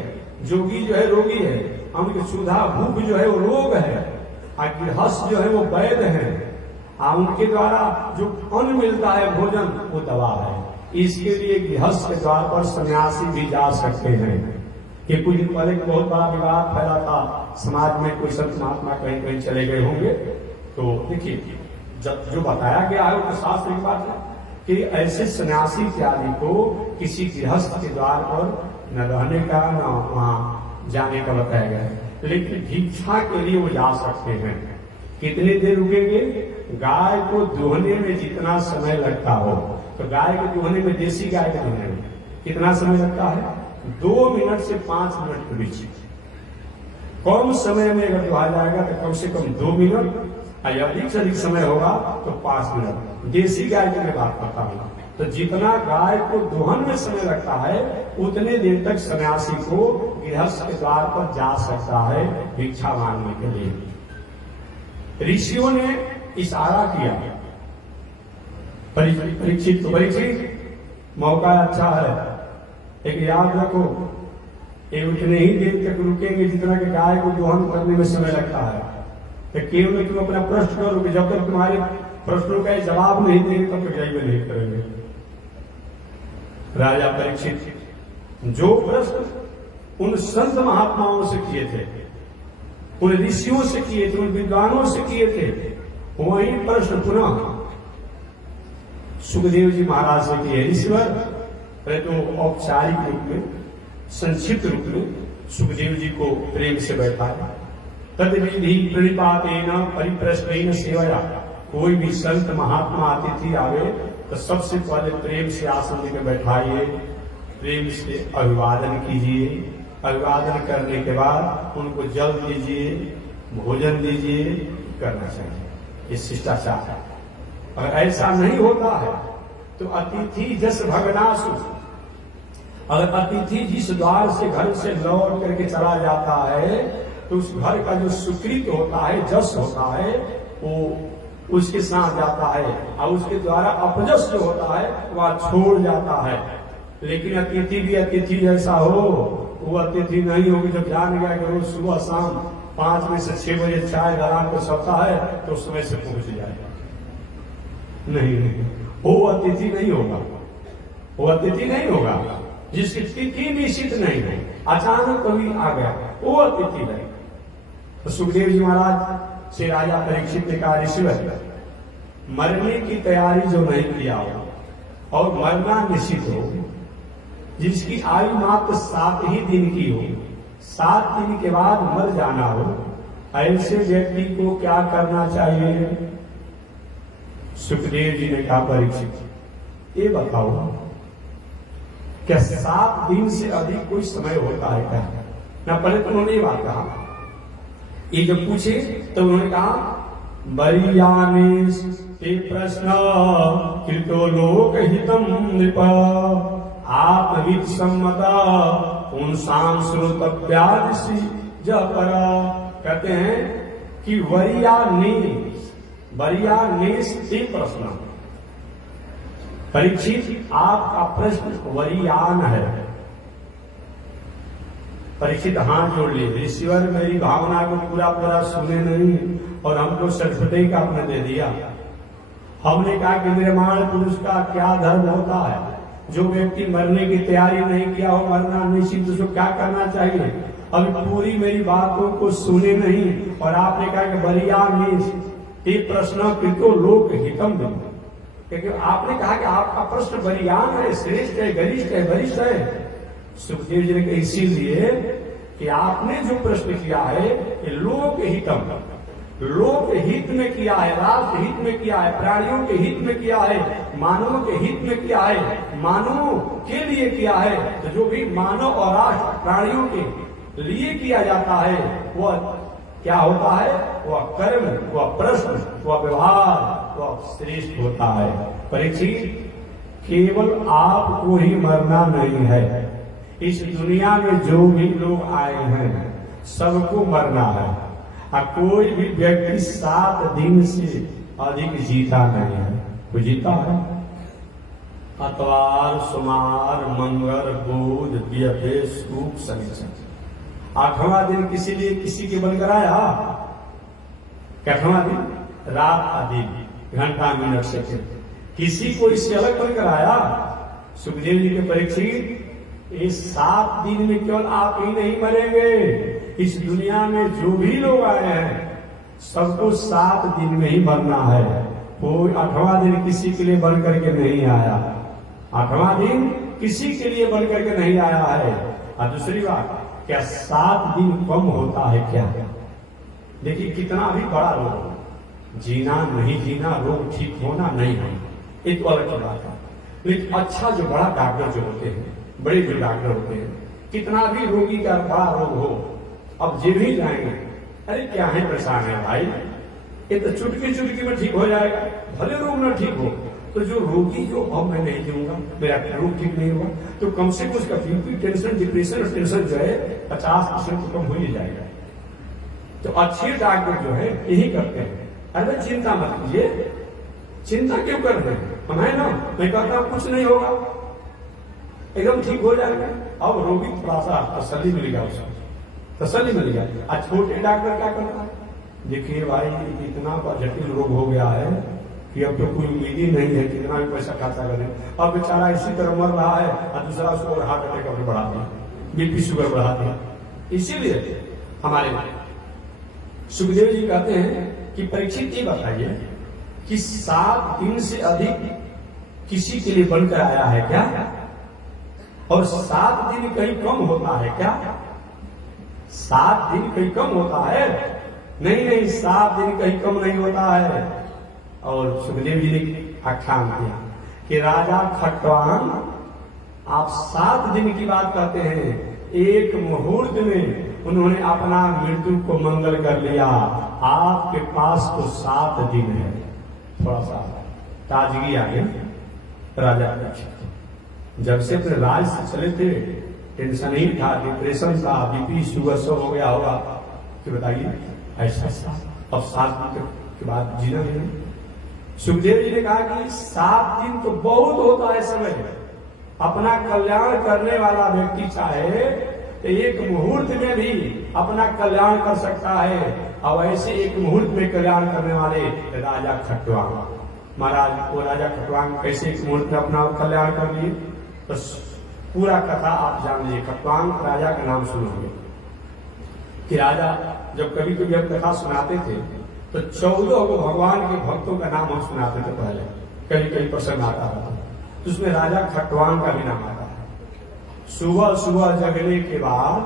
जोगी जो है रोगी है, उनकी क्षुधा भूख जो है वो रोग है, और गृहस्थ जो है वो वैद्य है, और उनके द्वारा जो अन्न मिलता है भोजन वो दवा है। इसके लिए गृहस्थ के द्वार पर सन्यासी भी जा सकते हैं। कि कुछ दिन पहले बहुत बड़ा विवाद फैला था समाज में, कोई संत महात्मा कहीं कहीं चले गए होंगे। तो देखिए जो बताया गया है वो शास्त्र की बात है कि ऐसे सन्यासी त्यागी को किसी गृहस्थ के द्वार पर न रहने का न वहां जाने का बताया गया है। लेकिन भिक्षा के लिए वो जा सकते हैं। कितनी देर रुकेंगे? गाय को दुहने में जितना समय लगता हो, तो गाय को दुहने में, देसी गाय को दुहने में कितना समय लगता है? 2 मिनट से 5 मिनट के बीच। कम समय में अगर दुहा जाएगा तो कम से कम 2 मिनट, और अधिक से अधिक समय होगा तो 5 मिनट। देसी गाय की मैं बात करता हूं। तो जितना गाय को दोहन में समय लगता है उतने देर तक सन्यासी को गृहस्थ के द्वार पर जा सकता है भिक्षा मांगने के लिए। ऋषियों ने इशारा किया, परीक्षित मौका अच्छा है, एक याद रखो, ये उतने ही देर तक रुकेंगे जितना कि गाय को दोहन करने में समय लगता है। तो केवल तुम अपना प्रश्न करो कि जब तक तुम्हारे प्रश्नों का जवाब नहीं देंगे तब तक यही नहीं करेंगे। राजा परीक्षित जो प्रश्न उन संत महात्माओं से किए थे, उन ऋषियों से किए थे, उन विद्वानों से किए थे, वही प्रश्न पुनः सुखदेव जी महाराज से किए। ईश्वर पहले तो औपचारिक रूप में, संक्षिप्त रूप में सुखदेव जी को प्रेम से बैठाया। तद विधि प्रणिपातेन परिप्रश्नेन सेवया। कोई भी संत महात्मा अतिथि आवे तो सबसे पहले प्रेम से आसन लेकर बैठाइए, प्रेम से अभिवादन कीजिए। अभिवादन करने के बाद उनको जल दीजिए, भोजन दीजिए, करना चाहिए। ये शिष्टाचार है। अगर ऐसा नहीं होता है तो अतिथि जस भगनासु, अगर अतिथि जिस द्वार से घर से लौट करके चला जाता है तो उस घर का जो सुकृत होता है, जस होता है, वो उसके साथ जाता है, और उसके द्वारा अपजस जो होता है वह छोड़ जाता है। लेकिन अतिथि भी अतिथि जैसा हो, वो अतिथि नहीं होगी जब जान गया कि रोज सुबह शाम 5 बजे से 6 बजे चाय लगा को सकता है तो समय से पहुंच जाएगा। नहीं, वो अतिथि नहीं होगा, वो अतिथि नहीं होगा जिसकी तिथि निश्चित नहीं है, अचानक कभी आ गया, वो अतिथि नहीं। तो सुखदेव जी महाराज से राजा परीक्षित ने कहा, ऋषिवर मरने की तैयारी जो नहीं किया हो और मरना निश्चित हो, जिसकी आयु मात्र 7 ही दिन की हो, 7 दिन के बाद मर जाना हो, ऐसे व्यक्ति को क्या करना चाहिए? सुखदेव जी ने कहा, परीक्षित ये बताओ क्या 7 दिन से अधिक कोई समय होता है क्या? ना पहले तो उन्होंने ये बात कहा, ये जब पूछे तो उन्होंने कहा, बरियाने ते प्रश्न कृतो लोक हितम नृप आत्मविद सम्मता पुंसाम श्रोतव्यादिशी जपरा। कहते हैं कि वरियानेश ते प्रश्न। परीक्षित आपका प्रश्न वरियान है। परीक्षित हाथ जोड़ लिए, ईश्वर मेरी भावना को पूरा सुने नहीं और हमको सरस्वती का आपने दे दिया। हमने कहा कि निर्माण पुरुष का क्या धर्म होता है? जो व्यक्ति मरने की तैयारी नहीं किया हो, मरना निश्चित, उसको क्या करना चाहिए? अभी पूरी मेरी बातों को सुने नहीं और आपने कहा कि बरियानेश ते प्रश्न कृतो लोक हितम। क्योंकि आपने कहा कि आपका प्रश्न बरियान है, श्रेष्ठ है, गरिष्ठ है, वरिष्ठ है। सुखदेव जी ने कहा इसीलिए कि आपने जो प्रश्न किया है ये लोक हितम, लोक हित में किया है, राष्ट्र हित में किया है, प्राणियों के हित में किया है, मानवों के हित में किया है, मानवों के लिए किया है, तो जो भी मानव और राष्ट्र प्राणियों के लिए किया जाता है वह क्या होता है? वह कर्म, वह प्रश्न, वह व्यवहार, वह श्रेष्ठ होता है। परीक्षित, केवल आपको ही मरना नहीं है, इस दुनिया में जो भी लोग आए हैं सबको मरना है। कोई भी व्यक्ति 7 दिन से अधिक जीता नहीं है। कोई जीता है? अतवार, सोमवार, मंगल, बुध, बृहस्पति, शुक्र, शनिचर। 8वां दिन किसी लिए किसी के बनकर आया? 8वां दिन रात का दिन, घंटा, मिनट, सेकंड, किसी को इससे अलग बनकर आया? सुखदेव जी के परीक्षित, इस 7 दिन में केवल आप ही नहीं मरेंगे, इस दुनिया में जो भी लोग आए हैं सबको 7 दिन में ही मरना है। कोई 8वां दिन किसी के लिए बन करके नहीं आया, 8वां दिन किसी के लिए बन करके नहीं आया है। और दूसरी बात, क्या 7 दिन कम होता है क्या? देखिए, कितना भी बड़ा रोग, जीना नहीं जीना, रोग ठीक होना नहीं होना, एक अलग की बात है। लेकिन अच्छा जो बड़ा डॉक्टर जो होते हैं, बड़े जो डॉक्टर होते हैं, कितना भी रोगी का बड़ा रोग हो, अब जे भी जाएंगे, अरे क्या है, परेशान है भाई, ये तो चुटकी चुटकी में ठीक हो जाएगा, भले रोग ना ठीक हो। तो जो रोगी जो अब मैं नहीं दूंगा, मेरा रोग ठीक नहीं हुआ, तो कम से कम उसका बीपी, टेंशन, डिप्रेशन और टेंशन जो है 50% कम हो ही जाएगा। तो अच्छे डॉक्टर जो है यही करते हैं, अरे चिंता मत कीजिए, चिंता क्यों कर रहे हैं, हम है ना, मैं कहता हूं कुछ नहीं होगा, एकदम ठीक हो जाएगा। अब रोगी थोड़ा सा तसल्ली मिलेगा, उसको तसल्ली मिलेगा। आज छोटे डॉक्टर क्या करता है? देखिए भाई, इतना जटिल रोग हो गया है कि अब तो कोई उम्मीद ही नहीं है, कितना भी पैसा खाता करें। अब बेचारा इसी तरह मर रहा है और दूसरा उसको और हार्ट अटैक अपने बढ़ा दिया, बीपी शुगर बढ़ा दिया। इसीलिए हमारे सुखदेव जी कहते हैं कि परीक्षित ये बताइए कि 7 दिन से अधिक किसी के लिए बनकर आया है क्या? और 7 दिन कहीं कम होता है क्या? 7 दिन कहीं कम होता है? नहीं नहीं, 7 दिन कहीं कम नहीं होता है। और सुखदेव जी ने आख्यान दिया कि राजा खट्वांग, आप 7 दिन की बात कहते हैं, एक मुहूर्त में उन्होंने अपना मृत्यु को मंगल कर लिया। आपके पास तो 7 दिन है। थोड़ा सा ताजगी आ गई। राजा परीक्षित जब से अपने राज से चले थे, टेंशन ही था, डिप्रेशन था, बीपी शुगर सब हो गया होगा कि बताइए ऐसा। अब 7 दिन के बाद जीना नहीं। सुखदेव जी ने कहा कि 7 दिन तो बहुत होता है समय। अपना कल्याण करने वाला व्यक्ति चाहे तो एक मुहूर्त में भी अपना कल्याण कर सकता है। अब ऐसे एक मुहूर्त में कल्याण करने वाले राजा खट्वांग महाराज, वो राजा खट्वांग कैसे एक मुहूर्त में अपना कल्याण कर लिए, तो पूरा कथा आप जान लीजिए। खट्वांग राजा का नाम सुनोगे कि राजा जब कभी कभी हम कथा सुनाते थे तो 14 को भगवान के भक्तों का नाम हम सुनाते थे। पहले कहीं कहीं प्रसंग आता था तो उसमें राजा खट्वांग का भी नाम आता है। सुबह सुबह जगने के बाद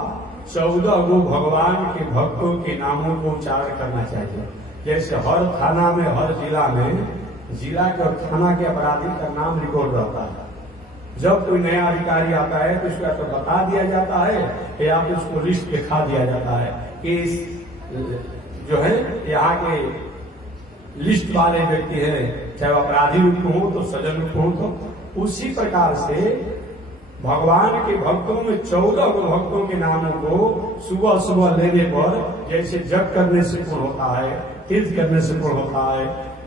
14 को भगवान के भक्तों के नामों को उच्चारण करना चाहिए। जैसे हर थाना में, हर जिला में, जिला के और थाना के अपराधी का नाम रिकॉर्ड रहता है। जब कोई नया अधिकारी आता है तो उसको तो बता दिया जाता है या फिर उसको लिस्ट दिखा दिया जाता है कि जो है यहाँ के लिस्ट वाले व्यक्ति हैं, चाहे वो अपराधी रूप में हो तो सज्जन रूप हो। तो उसी प्रकार से भगवान के भक्तों में 14 भक्तों के नामों को सुबह सुबह लेने पर जैसे जप करने से पूर्ण होता है, तीर्थ करने से पूर्ण होता है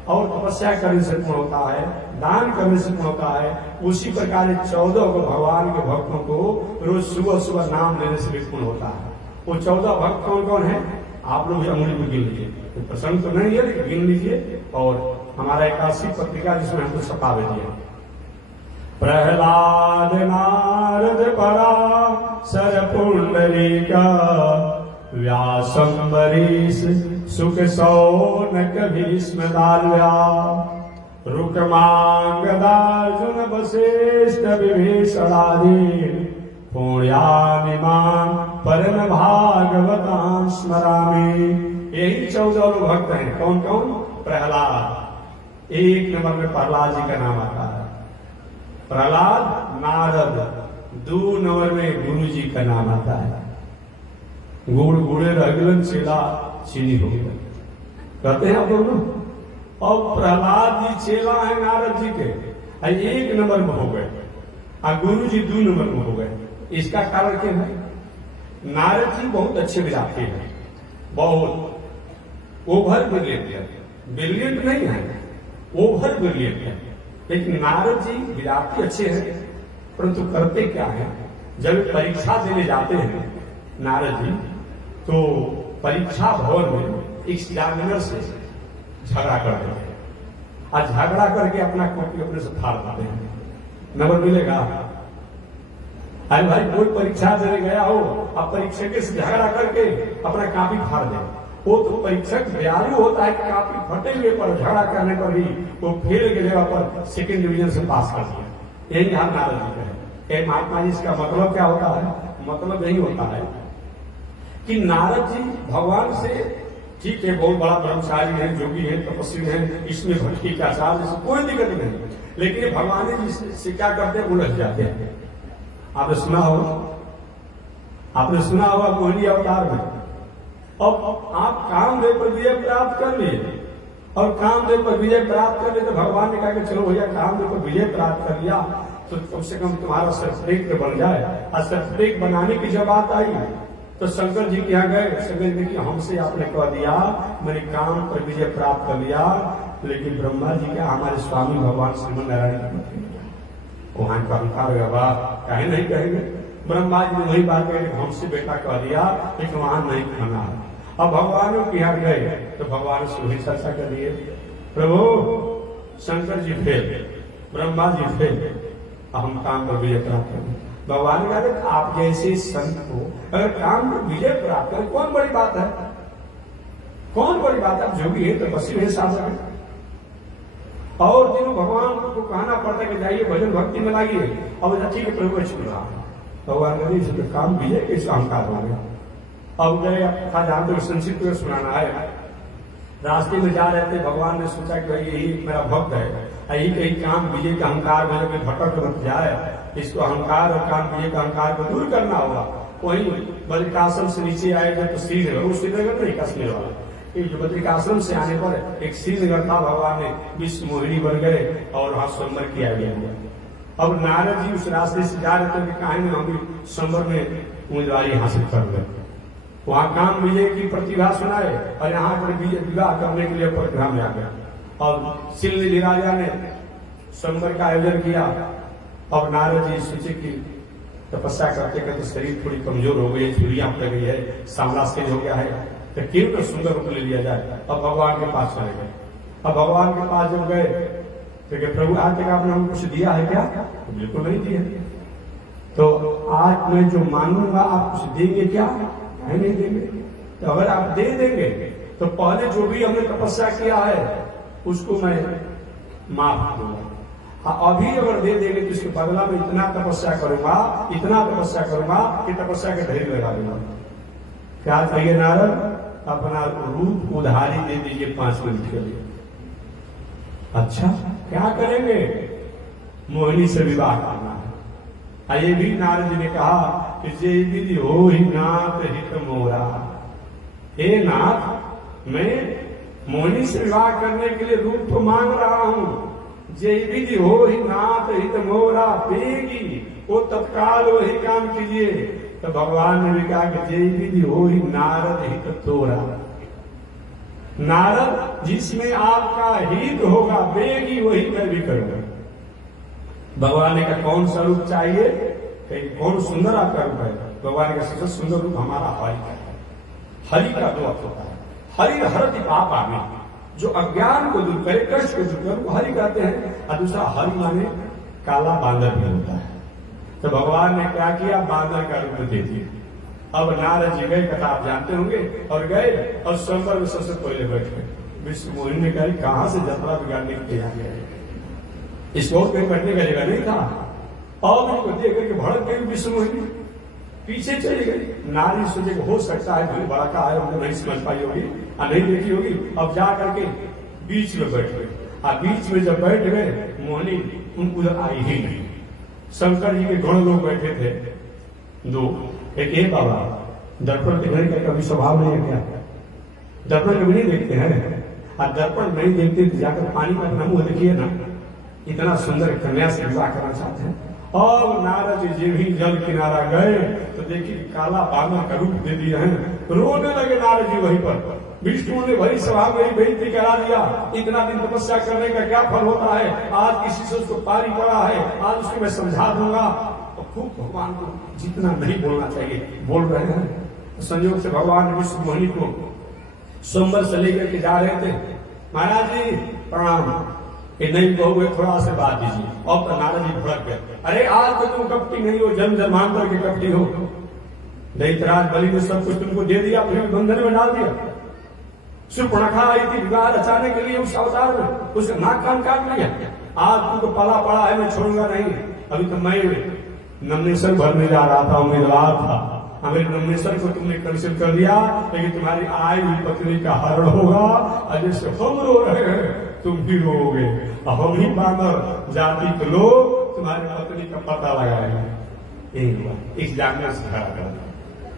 और तपस्या करने से पूर्ण होता है, दान करने से पूर्ण होता है, उसी प्रकार 14 को भगवान के भक्तों को रोज सुबह सुबह नाम लेने से भी पूर्ण होता है। वो 14 भक्त कौन कौन है? आप लोग अंगुली में गिन लीजिए, तो प्रसंग तो नहीं है लेकिन गिन लीजिए। और हमारा 81 पत्रिका जिसमें हमको छपा दिया। प्रहलाद, नारद, पराशर, पुंडरीका, व्यासंबरीश, सुख, शौनक, भीष्म, दाल्या, रुक्मांगदार्जुन, वशिष्ठ, विभीषण आदि पुण्यामिमां परम भागवतां स्मरामि। यही 14 लोग भक्त हैं। कौन कौन? प्रहलाद, 1 नंबर में प्रहलाद जी का नाम आता है। प्रहलाद, नारद, 2 नंबर में गुरु जी का नाम आता है। गुड़ गुड़े रगलन चेला चीनी हो गया, कहते हैं आप लोग। और प्रहलाद जी चेला है नारद जी के, 1 नंबर में हो गए, और गुरु जी 2 नंबर में हो गए। इसका कारण क्या है? नारद जी बहुत अच्छे विद्यार्थी हैं, बहुत ओवर ब्रिलियंट है, ब्रिलियंट नहीं है, ओवर ब्रिलियंट है। लेकिन नारद जी विद्यार्थी अच्छे हैं, परंतु करते क्या है, जब परीक्षा देने जाते हैं नारद जी, तो परीक्षा भवन में एग्जामिनर से झगड़ा कर देते हैं, और झगड़ा करके अपना कॉपी अपने से फाड़ देते हैं। नंबर मिलेगा? अरे भाई, कोई परीक्षा देने गया हो, अब परीक्षक से झगड़ा करके अपना कॉपी फाड़ दे, वो तो परीक्षक दयालु होता है कि कॉपी फटे हुए पर झगड़ा करने पर भी वो फेल के जगह पर 2nd डिवीजन से पास कर दिया। यही हाल नारद जी का है। महात्मा जी, इसका मतलब क्या होता है? मतलब यही होता है कि नारद जी भगवान से, ठीक है, बहुत बड़ा ब्रह्मचारी है, जोगी है, तपस्वी है, इसमें भक्ति का आचार, कोई दिक्कत नहीं, लेकिन भगवान जी से क्या करते हैं? उलझ जाते हैं। आपने सुना होगा मोहिनी अवतार में, अब आप कामदेव पर विजय प्राप्त कर लिए, और कामदेव पर विजय प्राप्त कर लिए तो भगवान ने कहा कि चलो भैया, कामदेव पर विजय प्राप्त कर लिया तो कम से कम तुम्हारा सर्टिफिकेट बन जाए। और सर्टिफिकेट बनाने की जब बात आई तो शंकर जी के यहाँ गए। शंकर जी ने हमसे आपने कह दिया मैंने काम पर विजय प्राप्त कर लिया, लेकिन ब्रह्मा जी के हमारे स्वामी भगवान श्रीमन नारायण वहां का अहंकार व्यवहार कहे नहीं कहेंगे। ब्रह्मा जी ने वही बात कही, हमसे बेटा कह दिया लेकिन वहां नहीं खाना है। अब भगवानों के यहाँ गए तो भगवान से वही चर्चा कर दिए, प्रभु शंकर जी फेल, ब्रह्मा जी फेल, हम काम पर विजय प्राप्त करें। भगवान ने कहा आप जैसे संत को अगर काम पर विजय प्राप्त करें, कौन बड़ी बात है? कौन बड़ी बात है? जोगी है, तपस्वी है, साधक है, और दिनों भगवान को कहना पड़ता है कि जाइए भजन भक्ति में लागिए। अब ठीक है प्रभु छुड़ रहा है, भगवान ने तो काम विजय कैसे अहंकार हो गया। अब गए था जहां तक संक्षिप्त में सुनाना है, रास्ते में जा रहे थे, भगवान ने सोचा कि भाई यही मेरा भक्त है, यही कहीं काम विजय का अहंकार में भटक मत जाए, इसको अहंकार और काम विजय का अहंकार को दूर करना होगा। वही बद्रिकाश्रम से नीचे आए थे तो श्रीनगर नहीं, कश्मीर वाला, जो बद्रिकाश्रम से आने पर एक श्रीनगर था, भगवान ने विश्व मोहिनी बन गए और वहां स्वयंवर किया गया। अब नारद जी उस रास्ते से जा रहे थे, कहा हम भी स्वयंवर में उम्मीदवारी हासिल कर गए, वहां काम विजय की प्रतिभा सुनाए और यहाँ पर विवाह करने के लिए परिक्रमा में आ गया। और सिल्ली राजा ने स्वयंवर का आयोजन किया। अब नारद जी सोचे कि तपस्या करते करते शरीर थोड़ी कमजोर हो गई, झुर्रियां पड़ गई है, सांवला स्टेज हो गया है, तो क्यों तो सुंदर रूप ले लिया जाए। अब भगवान के पास चले गए। अब भगवान के पास जब गए तो प्रभु आज तक आपने हमको कुछ दिया है क्या? तो बिल्कुल नहीं दिया। तो आज मैं जो मांगूंगा आप कुछ देंगे क्या? नहीं देंगे। तो अगर आप दे देंगे तो पहले जो भी हमने तपस्या किया है उसको मैं माफ दूंगा, अभी अगर दे देंगे तो इसके बदला में इतना तपस्या करूंगा, इतना तपस्या करूंगा कि तपस्या के ढेर लगा दूंगा। क्या चाहिए नारद? अपना रूप उधारी दे दीजिए 5 मिनट के लिए। अच्छा क्या करेंगे? मोहिनी से विवाह करना है। ये भी नारद जी ने कहा कि जे विधि हो ही नाथ हित मोरा, हे नाथ मैं मोहिनी से विवाह करने के लिए रूप तो मांग रहा हूं, जे विधि हो ही नाथ हित मोरा पेगी, वो तत्काल वही काम कीजिए। तो भगवान ने भी कहा कि जे विधि हो ही नारद हित तोरा, नारद जिसमें आपका हित होगा बेगी वही मैं भी करूंगा। भगवान ने कहा कौन सा रूप चाहिए? कौन सुंदर आपका रूप है? भगवान का सबसे सुंदर रूप हमारा हरि का है। हरि का दो अर्थ होता है, हरि हरति पाप आगे, जो अज्ञान को दूर करे, कष्ट को दूर करे, वो हरि कहते हैं। और दूसरा हरि माने काला बांदर भी होता है। तो भगवान ने क्या किया? बांदर का रूप दे दिया। अब नारद जी गए, कथा आप जानते होंगे, और गए और स्वयंवर में सबसे पहले बैठ गए। विश्व मोहिनी ने कहा कहां से जतरा बिगाड़ने के लिए आ गया, इसको कहीं बैठने का जगह नहीं था। और उनको देख करके भड़क गई विश्व मोहिनी, पीछे चली गई। नारी सोचे हो सकता है भाई बड़ा का है, उनको नहीं समझ पाई होगी और नहीं देखी होगी। अब जा करके बीच में बैठ गए, और बीच में जब बैठ गए मोहनी उनको उधर आई ही नहीं। शंकर जी के गण लोग बैठे थे दो, एक बाबा दर्पण के का कभी स्वभाव नहीं है क्या? दर्पण कभी नहीं देखते हैं, और दर्पण नहीं देखते तो जाकर पानी का अपना मुंह देखिए ना। इतना सुंदर कन्या से विवाह करना चाहते हैं। और नारद जी भी जल किनारा गए तो देखिए काला बानर का रूप दे दिया है, रोने लगे नारद जी वहीं पर। विष्णु ने वही सभा में बेइज्जती करा दिया। इतना दिन तपस्या करने का क्या फल होता है? आज किसी से उसको पारी पड़ा है, आज उसको मैं समझा दूंगा। तो खूब भगवान को जितना नहीं बोलना चाहिए बोल रहे हैं। संयोग से भगवान विष्णु मोहिनी को सोमवार से लेकर के जा रहे थे। महाराज जी प्रणाम, ये नहीं कहोगे थोड़ा से बात दीजिए। और तो नारद जी भड़क गए, अरे आज तो तुम कपटी नहीं हो, जन्म जन्मांतर के कपटी हो। दैत्यराज बलि ने सब कुछ तुमको दे दिया, फिर बंधन में डाल दिया। शूर्पणखा आई थी विवाह रचाने के लिए उस अवतार में, उसे नाक कान काट लिया। आज तुमको पला पड़ा है, मैं छोड़ूंगा नहीं। अभी तो मैं नमनेश्वर भरने जा रहा था, उम्मीदवार था। हमें नमनेश्वर को तुमने कैंसिल कर दिया, लेकिन तुम्हारी आई हुई पत्नी का हरण होगा। और जैसे हम रो रहे हैं तुम भी रोगे, हम ही बानर जाति के लोग तुम्हारी पत्नी का पता लगाएंगे। यही हुआ, इस जानने से खड़ा कर,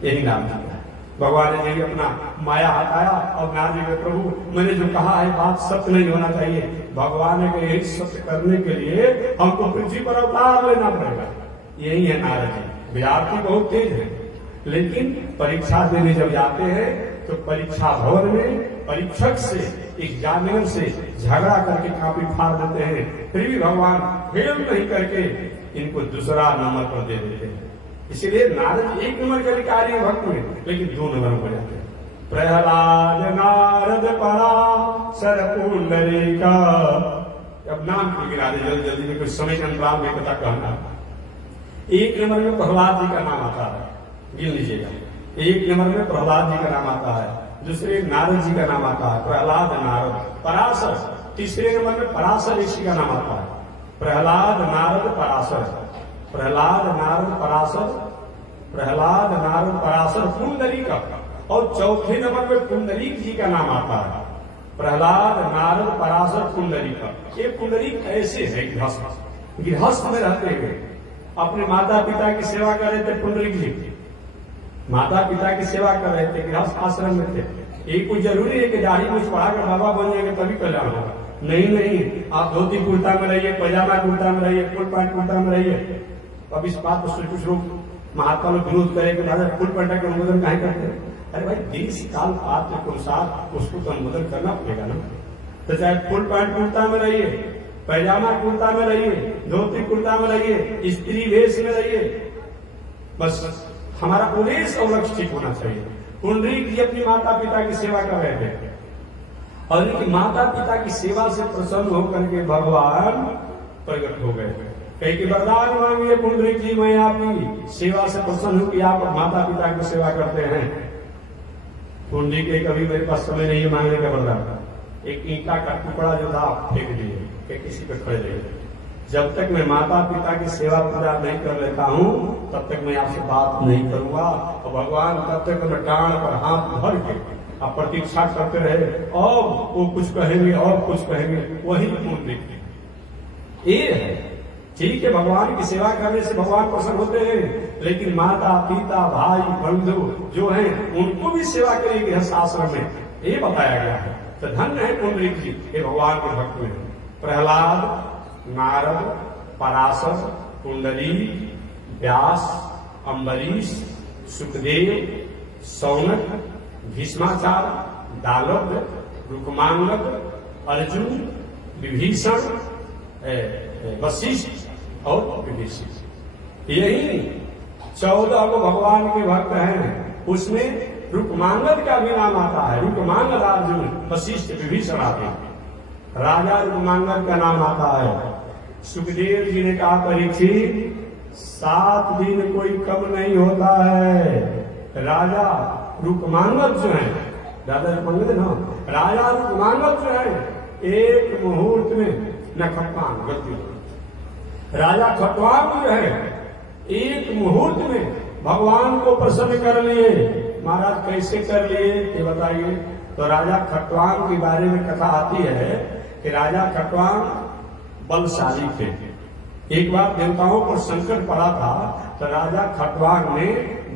यही नाम था। भगवान ने यही अपना माया हटाया और नाम जी प्रभु मैंने जो कहा है बात सत्य नहीं होना चाहिए। भगवान ने यही सत्य करने के लिए हमको पृथ्वी पर अवतार लेना पड़ेगा। यही है नारद जी। विद्यार्थी बहुत तेज है, लेकिन परीक्षा देने जब जाते हैं तो परीक्षा भवन में परीक्षक से एग्जामिनर से झगड़ा करके काफी फाड़ देते हैं, फिर भी भगवान फेल नहीं करके इनको दूसरा नंबर पर दे देते हैं। इसलिए नारद एक नंबर के अधिकारी है भक्त में, लेकिन 2 नंबर हो जाते हैं। प्रहलाद नारद पराशर पुंडरीका। अब नाम क्यों गिरा दे जल्दी जल्दी में, कुछ समय के अंतराल में पता कहना। 1 नंबर में प्रहलाद जी का नाम आता है, गिन लीजिएगा। 1 नंबर में प्रहलाद जी का नाम आता है, दूसरे नारद जी का नाम आता है, प्रहलाद नारद। पराशर तीसरे नंबर में पराशर ऋषि का नाम आता है। प्रहलाद नारद पराशर, प्रहलाद नारद पराशर, प्रहलाद नारद पराशर पुंडरीक। और चौथे नंबर में पुंडरीक जी का नाम आता है, प्रहलाद नारद पराशर पुंडरीक। ये पुंडरीक ऐसे है गृहस्थ, गृहस्थ में रहते हुए अपने माता पिता की सेवा कर रहे थे। पुंडरीक जी माता पिता की सेवा कर रहे थे, गृहस्थ आश्रम में थे। ये कोई जरूरी है कि दाढ़ी मुझ पढ़ाकर बाबा बन जाएंगे तभी कल्याण होगा। नहीं नहीं, आप धोती कुर्ता में रहिए, पैजामा कुर्ता में रहिए, फुल पैंट कुर्ता में रहिए। अब इस बात पर कुछ लोग महात्मा लोग विरोध करेंगे, दादा फुल पैंट का अनुमोदन काहे करते हैं? अरे भाई देश काल पात्र के अनुसार उसको तो अनुमोदन करना पड़ेगा ना। तो चाहे फुल पैंट कुर्ता में रहिए, पैजामा कुर्ता में रहिए, धोती कुर्ता में रहिए, स्त्री वेश में रहिए, बस हमारा उद्देश्य और लक्ष्य ठीक होना चाहिए। पुंडरीक जी अपनी माता पिता की सेवा कर रहे थे, और इनकी माता पिता की सेवा से प्रसन्न होकर के भगवान प्रकट हो गए। कई कि वरदान मांगिए पुंडरीक जी, मैं आपकी सेवा से प्रसन्न हूं कि आप माता पिता की सेवा करते हैं। पुंडरीक के कभी मेरे पास समय नहीं है मांगने का वरदान। एक ईंटा का टुकड़ा जो था फेंक दिए कि किसी पे खड़े रहिए, जब तक मैं माता पिता की सेवा पूजा नहीं कर लेता हूं तब तक मैं आपसे बात नहीं करूंगा। और भगवान तब तक मैं डांड पर हाथ धर के आप प्रतीक्षा करते रहे, और वो कुछ कहेंगे और कुछ कहेंगे, वही पुंडरीक ये है। ठीक है, भगवान की सेवा करने से भगवान प्रसन्न होते हैं, लेकिन माता पिता भाई बंधु जो हैं उनको भी सेवा करिए गृहस्थ आश्रम में, ये बताया गया है। तो धन्य है पुंडरीक जी, ये भगवान के भक्त में। प्रहलाद नारद पराशर पुंडरीक व्यास अम्बरीश सुखदेव सौनक भीष्माचार्य दालव रुक्मांगद अर्जुन विभीषण वशिष्ठ और विभीषण, यही 14 को भगवान के भक्त हैं। उसमें रुक्मांगद का भी नाम आता है, रुक्मांगद अर्जुन वशिष्ठ विभीषण आते हैं। राजा रुक्मांगद का नाम आता है। सुखदेव जी ने कहा परीक्षित 7 दिन कोई कम नहीं होता है। राजा रुक्मांगद जो है, राजा रुक्मांगद ना, राजा रुक्मांगद जो है एक मुहूर्त में न खटवान गलती, राजा खटवान जो है एक मुहूर्त में भगवान को प्रसन्न कर लिए। महाराज कैसे कर लिए ये बताइए। तो राजा खटवांग के बारे में कथा आती है कि राजा खटवांग बलशाली थे। एक बार देवताओं पर संकट पड़ा था तो राजा खटवांग ने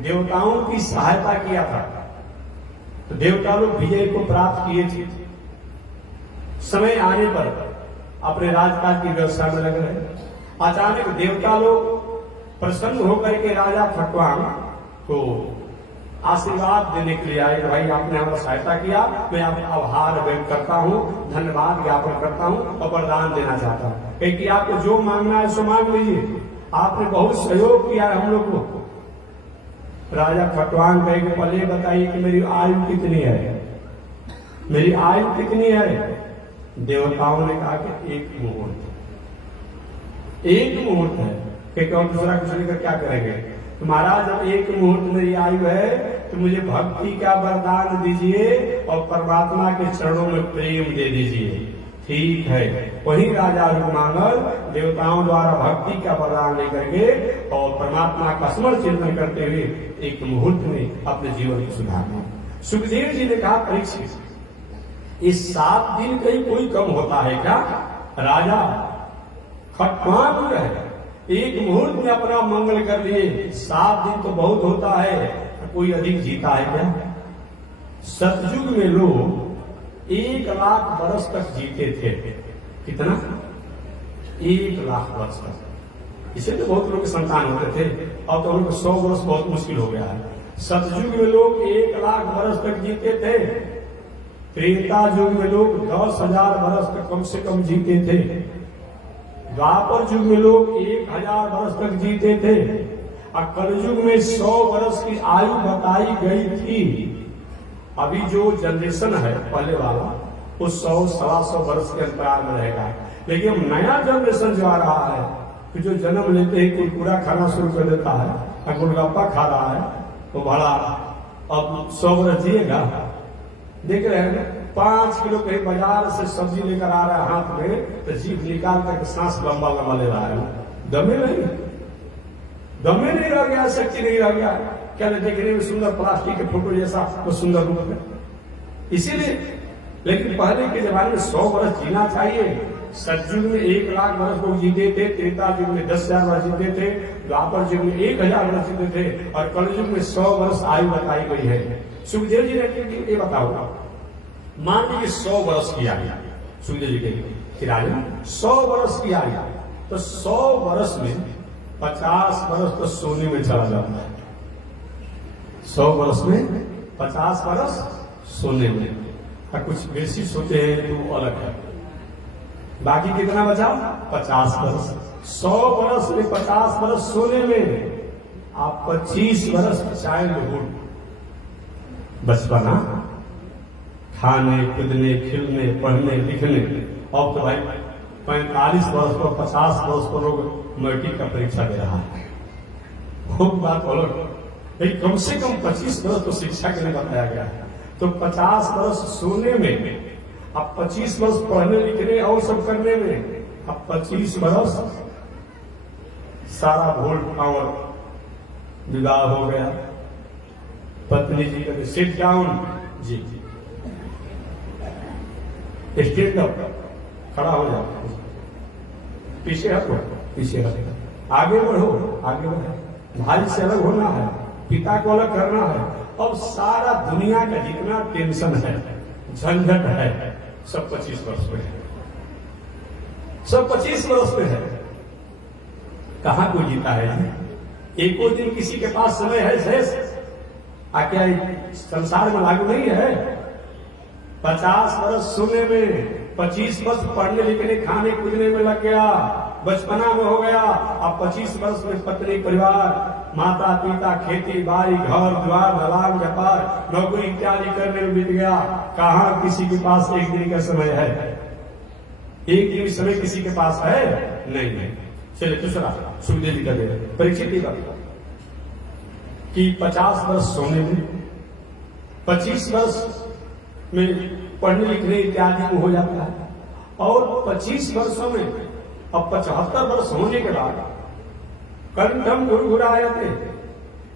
देवताओं की सहायता किया था, तो देवता लोग विजय को प्राप्त किए थे। समय आने पर अपने राजकाज की व्यवस्था में लग रहे, अचानक देवता लोग प्रसन्न होकर के राजा खटवांग को आशीर्वाद देने के लिए आए। भाई आपने हमारा सहायता किया, मैं आपका आभार व्यक्त करता हूँ, धन्यवाद ज्ञापन करता हूँ और वरदान देना चाहता हूँ कि आपको जो मांगना है सो मांग लीजिए, आपने बहुत सहयोग किया है हम लोग को। राजा खटवांग कहे कि पहले बताइए कि मेरी आयु कितनी है, मेरी आयु कितनी है। देवताओं ने कहा कि एक मुहूर्त, एक मुहूर्त है। कि और दूसरा कुछ लेकर क्या करेंगे। तो महाराज अब एक मुहूर्त मेरी आयु है तो मुझे भक्ति का वरदान दीजिए और परमात्मा के चरणों में प्रेम दे दीजिए। ठीक है, वही राजा रुक्मांगद देवताओं द्वारा भक्ति का वरदान लेकर के और परमात्मा का स्मरण चिंतन करते हुए एक मुहूर्त में अपने जीवन को सुधारना। सुखदेव जी ने कहा परीक्षित, इस 7 दिन कहीं कोई कम होता है क्या। राजा खटवांग है, एक मुहूर्त में अपना मंगल कर लिए, 7 दिन तो बहुत होता है, कोई अधिक जीता है क्या। सतयुग में लोग 1 लाख वर्ष तक जीते थे। कितना? 1 लाख वर्ष तक। इसे तो बहुत लोग के संतान होते थे, अब तो उनको 100 वर्ष बहुत मुश्किल हो गया है। सतयुग में लोग 1 लाख वर्ष तक जीते थे। त्रेता युग में लोग 10,000 वर्ष तक कम से कम जीते थे। द्वापर युग में लोग 1000 वर्ष तक जीते थे और कलयुग में 100 वर्ष की आयु बताई गई थी। अभी जो जनरेशन है पहले वाला वो 100-125 वर्ष के अंतराल में रहेगा, लेकिन अब नया जनरेशन जो आ रहा है कि जो जन्म लेते ही कुरकुरा खाना शुरू कर देता है और गोलगप्पा खा रहा है तो बड़ा अब 100 वर्ष जिएगा। देख रहे हैं 5 किलो कहीं बाजार से सब्जी लेकर आ रहा है हाथ में तो जीभ निकाल कर सांस लंबा लंबा ले रहा है। दमे नहीं रह गया, शक्ति नहीं रह गया। क्या देखने में सुंदर प्लास्टिक के फोटो जैसा वो सुंदर रूप में, इसीलिए। लेकिन पहले के जमाने में 100 वर्ष जीना चाहिए। सतयुग में 1 लाख वर्ष लोग जीते थे, त्रेता युग में 10,000 वर्ष जीते थे, द्वापर युग में 1000 वर्ष जीते थे और कलयुग में 100 वर्ष आयु बताई गई है। सुखदेव जी ने ये बताओ, मान लीजिए 100 वर्ष की आयु सुखदेव जी के राजा 100 वर्ष की आयु, तो 100 वर्ष में 50 वर्ष तो सोने में चला जाता है। 100 वर्ष में 50 वर्ष सोने में, कुछ बेसी सोते हैं तो अलग है। बाकी कितना बचा? 50 वर्ष। 100 वर्ष में 50 वर्ष सोने में, आप 25 वर्ष चाइल्डहुड, बचपना, खाने कूदने खिलने पढ़ने लिखने। अब तो भाई 45 वर्ष पर 50 वर्ष पर लोग मैट्रिक का परीक्षा दे रहा है। वो बात अलग, लेकिन कम से कम 25 वर्ष तो शिक्षा के लिए बताया गया है। तो 50 वर्ष सोने में, अब 25 वर्ष पढ़ने लिखने और सब करने में, अब 25 वर्ष सारा भूल पावर, विवाह हो गया, पत्नी जी का सिट डाउन जी, स्टेट अप, खड़ा हो जाओ, पीछे हटो, पीछे हटो, आगे बढ़ो, आगे बढ़ो, भाई से अलग होना है, पिता को अलग करना है। अब सारा दुनिया का जितना टेंशन है, झंझट है, सब 25 वर्ष पे है, सब 25 वर्ष पे है। कहां कोई जीता है? एको दिन किसी के पास समय है शेष? क्या संसार में लागू नहीं है? 50 वर्ष सोने में, 25 वर्ष पढ़ने लिखने खाने कूदने में लग गया, बचपना में हो गया। अब 25 वर्ष में पत्नी परिवार, माता पिता, खेती बाड़ी, घर द्वार, दलान व्यापार, नौकरी इत्यादि करने में बीत गया। कहां किसी के पास एक दिन का समय है? एक दिन समय किसी के पास है? नहीं। चलिए दूसरा सुखदेव जी का दे परीक्षित की बात कि 50 वर्ष सोने में, 25 वर्ष में पढ़ने लिखने इत्यादि में हो जाता है, और 25 वर्षों में अब 75 वर्ष होने के बाद कंठम घुरघुराए थे,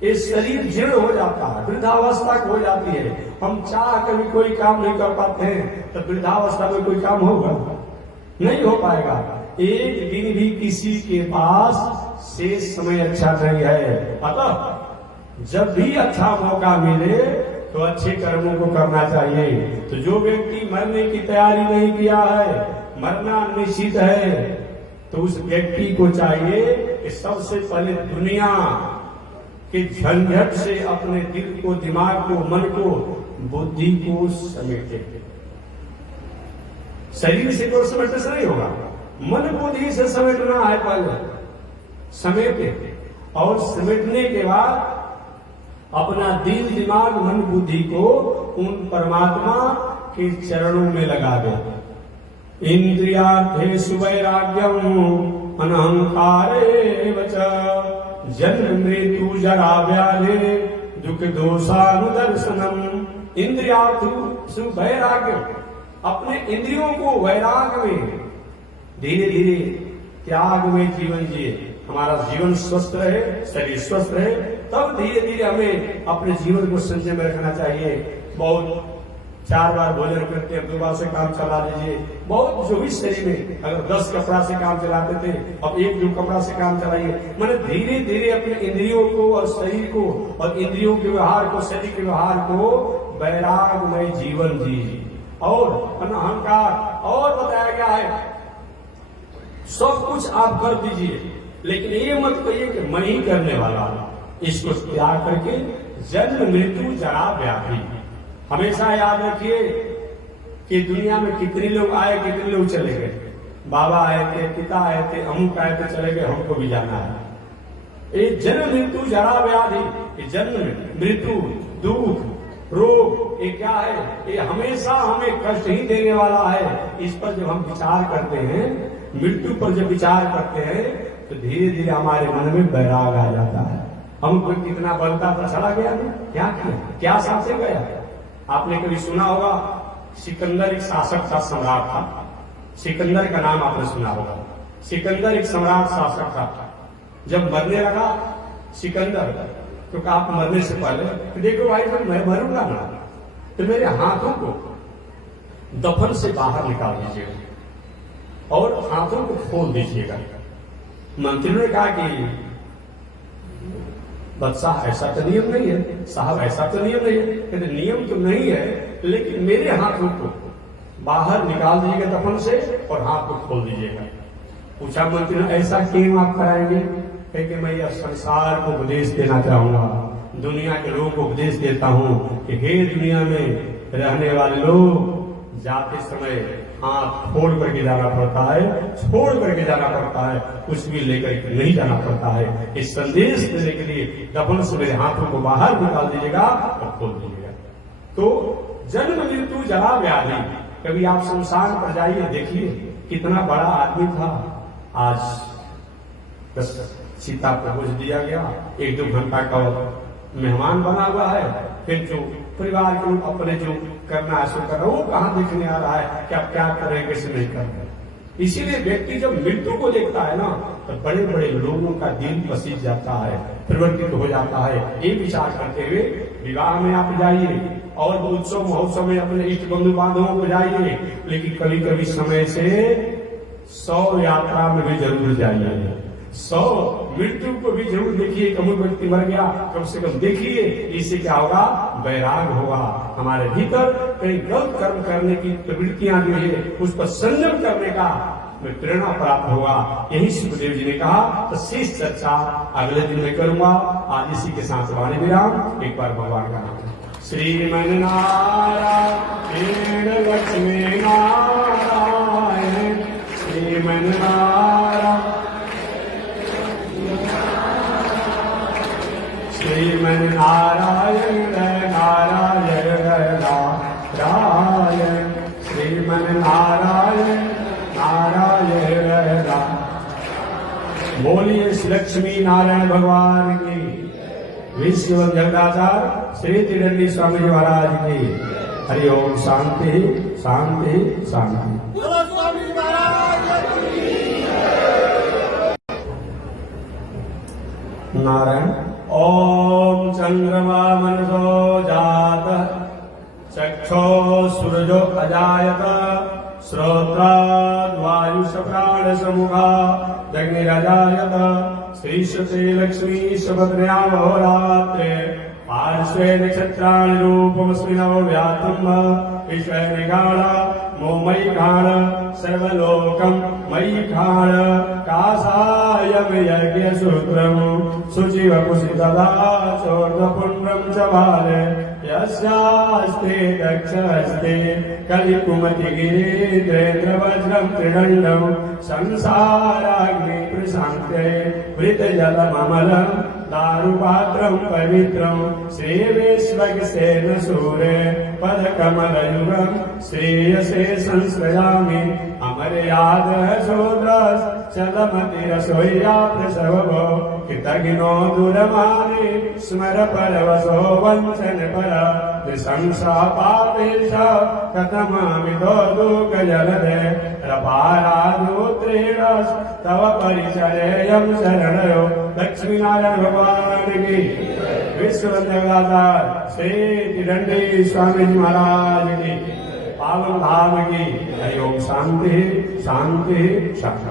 ये शरीर जीर्ण हो जाता है, वृद्धावस्था हो जाती है। हम चाह कभी कोई काम नहीं कर पाते हैं तो वृद्धावस्था में कोई काम होगा नहीं, हो पाएगा। एक दिन भी किसी के पास शेष समय अच्छा नहीं है। अतः जब भी अच्छा मौका मिले तो अच्छे कर्मों को करना चाहिए। तो जो व्यक्ति मरने की तैयारी नहीं किया है, मरना निश्चित है, तो उस व्यक्ति को चाहिए कि सबसे पहले दुनिया के झंझट से अपने दिल को, दिमाग को, मन को, बुद्धि को समेटे। शरीर से कोई समेटने से नहीं होगा, मन बुद्धि से समेटना है पहले, समेटे। और समेटने के बाद अपना दिल, दिमाग, मन, बुद्धि को उन परमात्मा के चरणों में लगा दे। इंद्रियार्थेषु वैराग्यम अनहंकारेव च जन्म मृत्यु जरा व्याधि दुख दोषानुदर्शनम। इंद्रियार्थेषु वैराग्यम, अपने इंद्रियों को वैराग में धीरे धीरे त्याग में जीवन जिए। हमारा जीवन स्वस्थ रहे, शरीर स्वस्थ रहे, तब धीरे धीरे हमें अपने जीवन को संजय में रखना चाहिए। बहुत 4 बार भोजन करते हैं, 2 बार से काम चला लीजिए। बहुत जो भी शरीर में अगर 10 कपड़ा से काम चलाते थे, अब 1-2 कपड़ा से काम चलाइए। मैंने धीरे धीरे अपने इंद्रियों को और शरीर को और इंद्रियों के व्यवहार को, शरीर के व्यवहार को वैरागमय जीवन जी। और अहंकार और बताया गया है सब कुछ आप कर दीजिए, लेकिन ये मत कहिए कि मैं ही करने वाला हूं। इसको त्याग करके जन्म मृत्यु जरा व्याधि। हमेशा याद रखिए कि दुनिया में कितने लोग आए, कितने लोग चले गए। बाबा आए थे, पिता आए थे, अमुक आए थे, चले गए, हमको भी जाना है। ये जन्म मृत्यु जरा व्याधि, ये जन्म मृत्यु दुख रोग, ये क्या है? ये हमेशा हमें कष्ट ही देने वाला है। इस पर जब हम विचार करते हैं, मृत्यु पर जब विचार करते हैं, तो धीरे धीरे हमारे मन में वैराग आ जाता है। हमको कितना बलता था, चला गया ना, क्या किया, क्या साथ गया। आपने कभी सुना होगा, सिकंदर एक शासक था, सम्राट था। सिकंदर का नाम आपने सुना होगा। सिकंदर एक सम्राट शासक था। जब मरने लगा सिकंदर, तो कहा आप मरने से पहले तो देखो भाई, जब मैं मरूंगा ना तो मेरे हाथों को दफन से बाहर निकाल दीजिएगा और हाथों को खोल दीजिएगा। मंत्री ने कहा कि बादशाह ऐसा तो नियम नहीं है, साहब ऐसा तो नियम नहीं है। कहते नियम तो नहीं है, लेकिन मेरे हाथों को बाहर निकाल दीजिएगा दफन से और हाथ को खोल दीजिएगा। पूछा मंत्री ने, ऐसा क्यों आप कराएंगे? कि मैं यह संसार को उपदेश देना चाहूंगा, दुनिया के लोगों को उपदेश देता हूं कि हे दुनिया में रहने वाले लोग, जाते समय हाथ फोड़ करके जाना पड़ता है, छोड़ करके जाना पड़ता है, कुछ भी लेकर नहीं जाना पड़ता है। इस संदेश देने के लिए दफन से मेरे हाथों को बाहर निकाल दीजिएगा और खोल दीजिएगा। तो जन्म मृत्यु जरा व्याधि। कभी आप शमशान पर जाइए, देखिए कितना बड़ा आदमी था, आज बस सीता को भोज दिया गया, 1-2 घंटा का मेहमान बना हुआ है। फिर जो परिवार के लोग अपने जो करना है सो कर रहे, वो कहाँ देखने आ रहा है कि आप क्या कर रहे हैं, कैसे नहीं कर रहे। इसीलिए व्यक्ति जब मृत्यु को देखता है ना, तो बड़े बड़े लोगों का दिल पसीज जाता है, परिवर्तित हो जाता है। ये विचार करते हुए विवाह में आप जाइए और उत्सव महोत्सव में अपने इष्ट बंधु बांधवों को जाइए, लेकिन कभी कभी समय से 100 यात्रा में भी जरूर जाइए। 100 मृत्यु को भी जरूर देखिए। कभी व्यक्ति मर गया, कम से कम देखिए। इससे क्या होगा? वैराग होगा। हमारे भीतर कहीं गलत कर्म करने की प्रवृत्तियां जो है, उस पर संयम करने का प्रेरणा प्राप्त होगा। यही सुखदेव जी ने कहा। तो शेष चर्चा अगले दिन में करूंगा। आज इसी के साथ वाणी विराम। एक बार भगवान का नाम श्रीमन नारायण लक्ष्मी नारायण, श्रीमन नारायण, श्रीमन नारायण नारायण नारायण, श्रीमन नारायण नारायण। बोलिए श्री लक्ष्मी नारायण भगवान की, विश्व जगदाचार्य श्री त्रिदंडी स्वामी जी महाराज की। हरि ओम। शांति शांति शांति। नारायण ओम चंद्रमा मनसो जातः चक्षो सूरजो अजायत श्रोत्राद्वायुष प्राण समुखा अग्निरजायत श्रीशते लक्ष्मी सुभद्रयामहोरात्रे पार्श्वे नक्षत्राणि रूपमस्मिनो व्यातम् विश्वे निगाढ मोमयि गाढ सर्वलोकं मयि गाढ कासायं यज्ञसूत्रम् शुचिवपुषितदा चोर्ध्वपुण्ड्रं च भारे यस्यास्ते दक्षहस्ते कलिकुमतिगिरीन्द्रेन्द्रवज्रं त्रिदण्डं संसाराग्नि प्रशान्ते वृतजलममलं दारुपात्रं पवित्रं श्रीविश्वक्सेन सूरे पदकमलयुगं श्रेयसे संश्रयामि अमर्यादः शूद्रस् चलमतिरसोया प्रसवो कृतघ्नो दूरमाने स्मर परवशो वञ्चन पर त्रिशंसा पापेश कथमामितो दुःखजलदे प्रपारादुत्रेणस् तव परिचरेयं शरणयो लक्ष्मीनारायण भगवान की विश्ववंदनादार श्री तिरंडी स्वामी जी महाराज की पावन धाम की हरि ओम शांति शांति शांति।